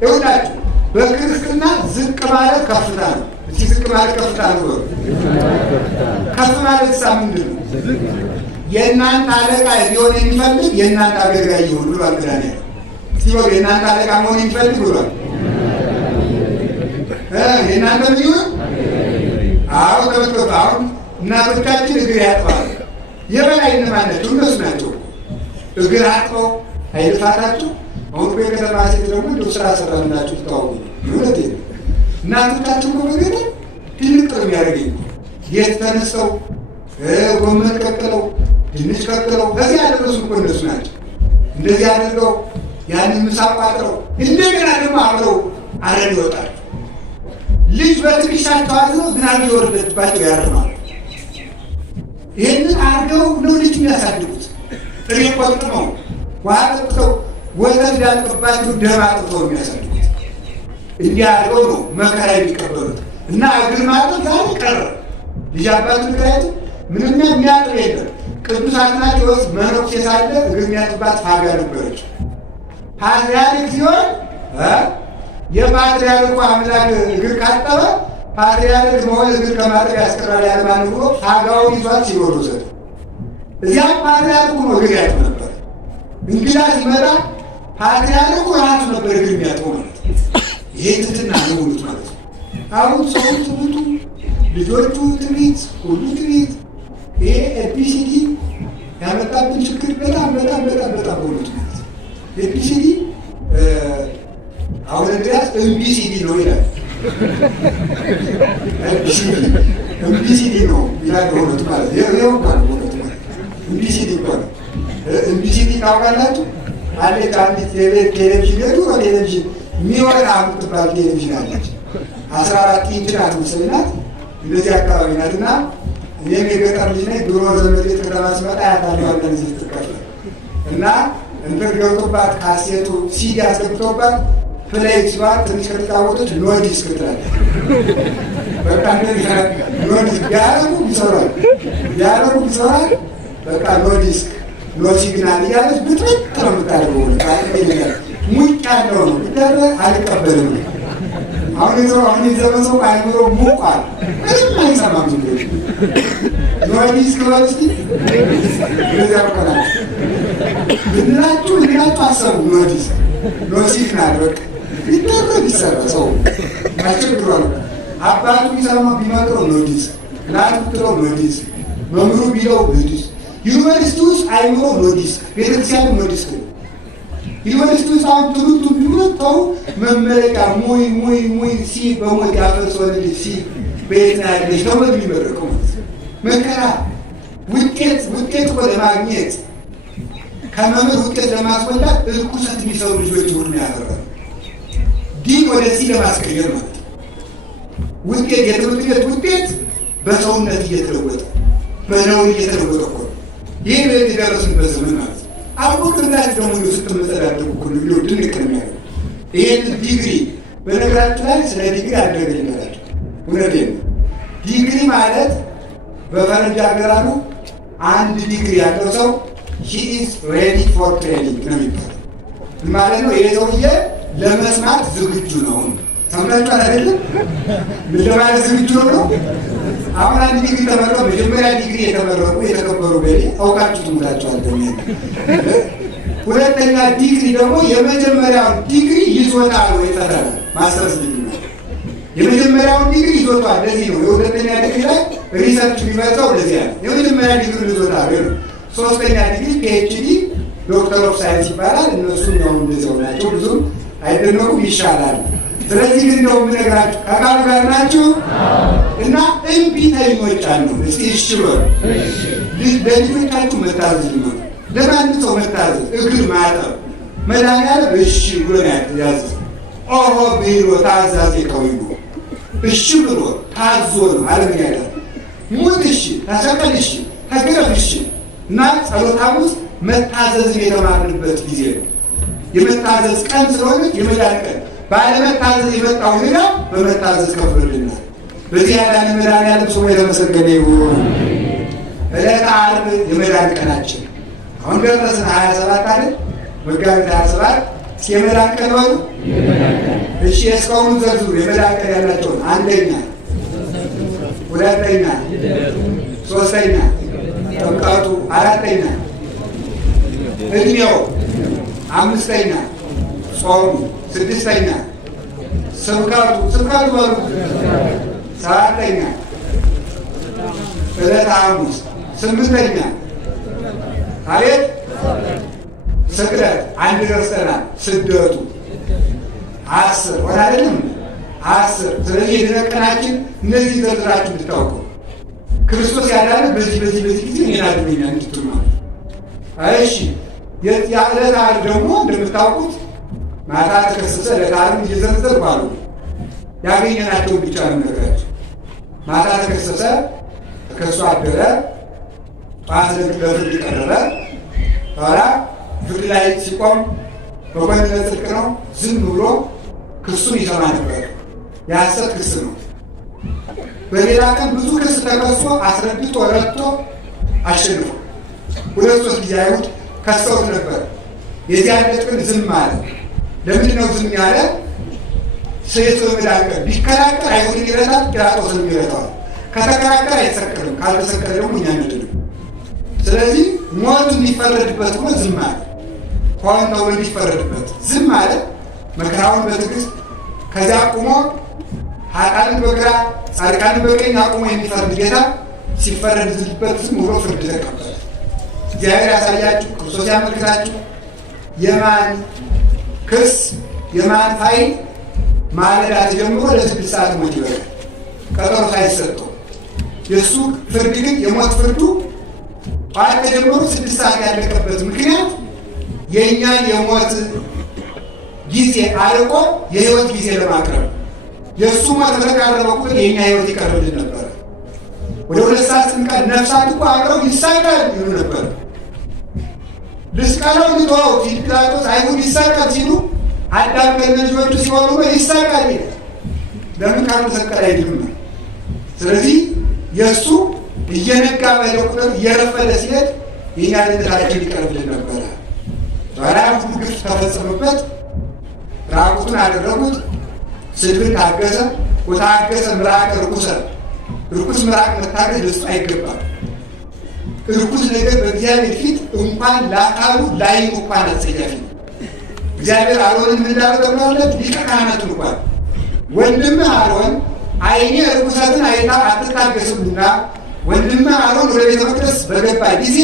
ይውላችሁ በክርስትና ዝቅ ማለት ከፍታ ነው። እስኪ ዝቅ ማለት ከፍታ ነው። ከፍ ማለት ሳ ምንድን ነው? የእናንተ አለቃ ሊሆን የሚፈልግ የእናንተ አገልጋይ ይሁን ብሏል። ግዳን ያለ ሲሆን የእናንተ አለቃ መሆን የሚፈልግ ብሏል። የእናንተ ሊሆን አሁ ተመልከቱ። አሁን እናቶቻችን እግር ያጥባሉ። የበላይ እነማናቸው? እነሱ ናቸው። እግር አጥበው አይልፋታቸው። አሁን የከተማ ሴት ደግሞ እንደ ስራ ሰራላችሁ ትታወቁ እውነት እናቶቻችን በመገደ ትልቅ ጥር የሚያደርገኝ የት ተነስተው ጎመን ቀቅለው ድንች ቀቅለው ከዚህ ያደረሱ እኮ እነሱ ናቸው። እንደዚህ አድርገው ያንን ምሳ ቋጥረው እንደገና ደግሞ አብረው አረድ ይወጣሉ። ልጅ በትከሻቸው አዝነው ዝናብ እየወረደባቸው ያርማሉ። ይህንን አድርገው ነው ልጅ የሚያሳድጉት። ጥሬ ቆጥመው ውሃ ጠጥተው ወተት ያልቅባቸው ደም አጥተው የሚያሳድጉት። እንዲህ አድርገው ነው መከራ የሚቀበሉት። እና እግር ማጠብ ዛሬ ቀረ። ልጅ አባቱ ምክንያቱ ምንም የሚያጥብ የለም። ቅዱስ አትናቴዎስ መነኩሴ ሳለ እግር የሚያጥባት ፋጋ ነበረች። ፓትርያርክ ሲሆን የፓትርያርኩ አምላክ እግር ካጠበ ፓትርያርክ መሆን እግር ከማጠብ ያስቀራል ያለማን ብሎ ፋጋውን ይዟት ሲወሩ ዘ እዚያም ፓትርያርኩ ነው እግር ያጥብ ነበር። እንግዳ ሲመጣ ፓትርያርኩ ራሱ ነበር እግር የሚያጥቡ ማለት። ይሄ ትትና ነው ሙሉት ማለት ነው። አሁን ሰው ትምህርቱ ልጆቹ ትምህርት ሁሉ ትምህርት ይሄ ኤቢሲዲ ያመጣብን ችግር በጣም በጣም በጣም በጣም ሁሉት ማለት ነው። ኤቢሲዲ አሁን እንዲያስ ኤቢሲዲ ነው ይላል። ኤቢሲዲ ነው ይላል ሁሉት ማለት ይሄው ማለት ሁሉት ማለት ኤቢሲዲ ማለት ኤቢሲዲ ታውቃላችሁ? አለች አንዲት ቴሌቪዥን የድሮ ቴሌቪዥን ሚወራ የምትባል ቴሌቪዥን አለች። 14 ኢንች ናት ምስልናት እንደዚህ አካባቢ ናት። እና እኔም የገጠር ልጅ ነኝ። ድሮ ዘመዴ ከተማ ሲመጣ ያታለዋለ ዚህ ትከፍል እና እንትን ገብቶባት ካሴቱ ሲዲ አስገብቶባት ፕሌይ ሲባል ትንሽ ከተጫወቶች ኖዲስክ ትላለች። በቃ እንደዚህ ኖዲስክ ቢያረጉ ይሰራል። በቃ ኖዲስክ ኖ ሲግናል እያለች ብትርቅ ነው የምታደርገው። ሙቅ ያለው ነው ብታረ አልቀበልም። አሁን የዘመን ሰው አይምሮ ሙቋል። ምንም አይሰማም። ኖዲስክ በስቲ እንደዚያ ቆናል ብንላችሁ አሰቡ። ኖዲስክ ኖ ሲግናል በቃ ቢደረግ ይሰራ ሰው አስቸግሯል። አባቱ ቢሰማ ቢመክረው ኖዲስክ፣ እናቱ ብትለው ኖዲስክ፣ መምህሩ ቢለው ኖዲስክ። ዩኒቨርሲቲ ውስጥ አይምሮ ኖዲስክ፣ ቤተክርስቲያኑ ኖዲስክ ነው። ዩኒቨርሲቲ ውስጥ አሁን ትምህርቱ ቢመጣው መመረቂያ ሙይ ሲ በሞት ያፈርሰው ልጅ ሲ በየት ነው ያለች ተብሎ የሚመረቀው መከራ ውጤት እኮ ለማግኘት ከመምህር ውጤት ለማስወጣት እርኩሰት የሚሰሩ ልጆች ሁሉ ያደረጋል። ዲን ወደ ሲ ለማስቀየር ማለት ውጤት የትምህርት ቤት ውጤት በሰውነት እየተለወጠ በነውር እየተለወጠ እኮ ይህ ቤት የደረስንበት ዘመን ማለት ነው። አቡክርናት ደግሞ ስትመጸዳደቁ ሁሉ ሊሆ ድንቅ ነው የሚያደርገው። ይህን ዲግሪ በነገራችሁ ላይ ስለ ዲግሪ አደረግልናል። እውነቴ ነው። ዲግሪ ማለት በፈረንጅ አገራሉ አንድ ዲግሪ ያለው ሰው he is ready for training ነው የሚባለው። ማለት ነው ይሄ ሰውዬ ለመስማት ዝግጁ ነው። ሰምታችኋል አይደለም? ምን ለማለት ዝግጁ ነው? አሁን አንድ ዲግሪ ተመረቀ። መጀመሪያ ዲግሪ የተመረቁ የተከበሩ በሌ አውቃችሁ ትሙታችኋል። ሁለተኛ ዲግሪ ደግሞ የመጀመሪያውን ዲግሪ ይዞታል ወይ ፈተና ማስተርስ ዲግሪ ነው። የመጀመሪያውን ዲግሪ ይዞታል። ለዚህ ነው የሁለተኛ ዲግሪ ላይ ሪሰርች የሚመጣው ለዚህ ነው። የመጀመሪያ ዲግሪ ይዞታል ነው። ሶስተኛ ዲግሪ ፒኤችዲ ዶክተር ኦፍ ሳይንስ ይባላል። እነሱም ያው እንደዚያው ናቸው። ብዙም አይደነቁም፣ ይሻላል። ስለዚህ ግን ነው የምነግራችሁ ከቃሉ ጋር ናችሁ እና እምቢተኞች አሉ። እስኪ እሺ በሉ። ለልጆቻችሁ መታዘዝ ነው። ለማንም ሰው መታዘዝ፣ እግር ማጠብ መድኃኒዓለም እሺ ብሎ ያዝ። ኦሆ ብሎ ታዛዜ ከወይኑ እሺ ብሎ ታዞ ነው ዓለም ያለ ሙት እሺ፣ ተሰቀል እሺ፣ ተግረፍ እሺ። እና ጸሎት ሐሙስ መታዘዝን የተማርንበት ጊዜ ነው። የመታዘዝ ቀን ስለሆነች የመዳን ቀን ባለመታዘዝ የመጣው ዕዳ በመታዘዝ ከፍሎልናል። በዚህ ያዳነ መድኃኒዓለም ስሙ የተመሰገነ ይሁን። ዕለተ ዓርብ የመዳን ቀናችን አሁን ደረስን። 27 አይደል? መጋቢት 27 የመዳን ቀን በሉ። እሺ እስካሁኑ ዘርዝሩ የመዳን ቀን ያላቸውን። አንደኛ፣ ሁለተኛ፣ ሶስተኛ ጥምቀቱ፣ አራተኛ እድሜው፣ አምስተኛ ጾሙ፣ ስድስተኛ ስብከቱ በሉ፣ ሰባተኛ ዕለተ ሐሙስ፣ ስምንተኛ አቤት ስቅለት፣ አንድ ደርሰናል። ስደቱ 10 ወደ አይደለም 10። ስለዚህ የድነት ቀናችን እነዚህ ዘርዝራችሁ እንድታውቁ ክርስቶስ ያዳነ በዚህ ጊዜ እኔን አድነኛል እንድትሉ ማለት። እሺ የዕለተ ዓርብ ደግሞ እንደምታውቁት ማታ ተከሰሰ። ዕለተ ዓርብ እየዘረዘርኩ አሉ ያገኘናቸውን ብቻ ነው ነገራቸው። ማታ ተከሰሰ፣ ተከሶ አደረ፣ ጠዋት ለፍርድ ቀረበ። በኋላ ፍርድ ላይ ሲቆም በጎንነት ጽድቅ ነው፣ ዝም ብሎ ክሱን ይሰማ ነበር። የሐሰት ክስ ነው። በሌላ ቀን ብዙ ክስ ተከሶ አስረድቶ ረድቶ አሸንፎ 2-3 ጊዜ አይሁድ ከሰውት ነበር። የዚያ ቀን ዝም አለ። ለምንድን ነው ዝም ያለ? ሴቶ መዳቀ ቢከራከር አይሁድን ይረታል፣ ጲላጦስን ይረታል። ከተከራከር አይሰቀልም፣ ካልተሰቀለ ደግሞ እኛ አንድንም። ስለዚህ ሞት እንዲፈረድበት ሆኖ ዝም አለ። ሆን ተብሎ እንዲፈረድበት ዝም አለ። መከራውን በትዕግስት ከዚያ አቁሞ ኃጥአንን በግራ ጻድቃንን በቀኝ አቁሞ የሚፈርድ ጌታ ሲፈረድበት ዝም ብሎ ፍርድ ተቀበለ። እግዚአብሔር ያሳያችሁ፣ ክርስቶስ ያመልክታችሁ። የማን ክስ የማን ፋይል ማለዳ ተጀምሮ ለ6 ሰዓት ሞት ይበላል፣ ቀጠሮ ሳይሰጠው። የእሱ ፍርድ ግን የሞት ፍርዱ ጠዋት ተጀምሮ 6 ሰዓት ያለቀበት ምክንያት የእኛን የሞት ጊዜ አርቆ የህይወት ጊዜ ለማቅረብ። የእሱ ሞት በተቃረበ ቁጥር የእኛ ህይወት ይቀርብልን ነበር። ወደ 2 ሰዓት ስንቀር ነፍሳት እኮ አብረው ይሳቃል ይሉ ነበር። ልስቀለው ልተዋው ሲል ጲላጦስ አይሁድ ይሳቃል ሲሉ አዳም ከልጆቹ ሲሆኑ ይሳቃል ይላል። ለምን ካልተሰቀለ አይድንም። ስለዚህ የእሱ እየነጋ ባለ ቁጥር እየረፈደ ሲሄድ የእኛ ልደታችን ይቀርብልን ነበረ። በራም ግፍ ተፈጸመበት። ራቁቱን አደረጉት። ስድብን ታገሰ። ወታገሰ ምራቅ ርኩሰ። ርኩስ ምራቅ መታገስ ለሱ አይገባም። ርኩስ ነገር በእግዚአብሔር ፊት እንኳን ለአካሉ ላይኑ እንኳን አጸያፊ ነው። እግዚአብሔር አሮንን ምን እንዳደረገለት ሊቀ ካህናቱ እንኳን ወንድምህ አሮን ዓይኔ ርኩሰትን አይታ አትታገስምና ወንድምህ አሮን ወደ ቤተ መቅደስ በገባ ጊዜ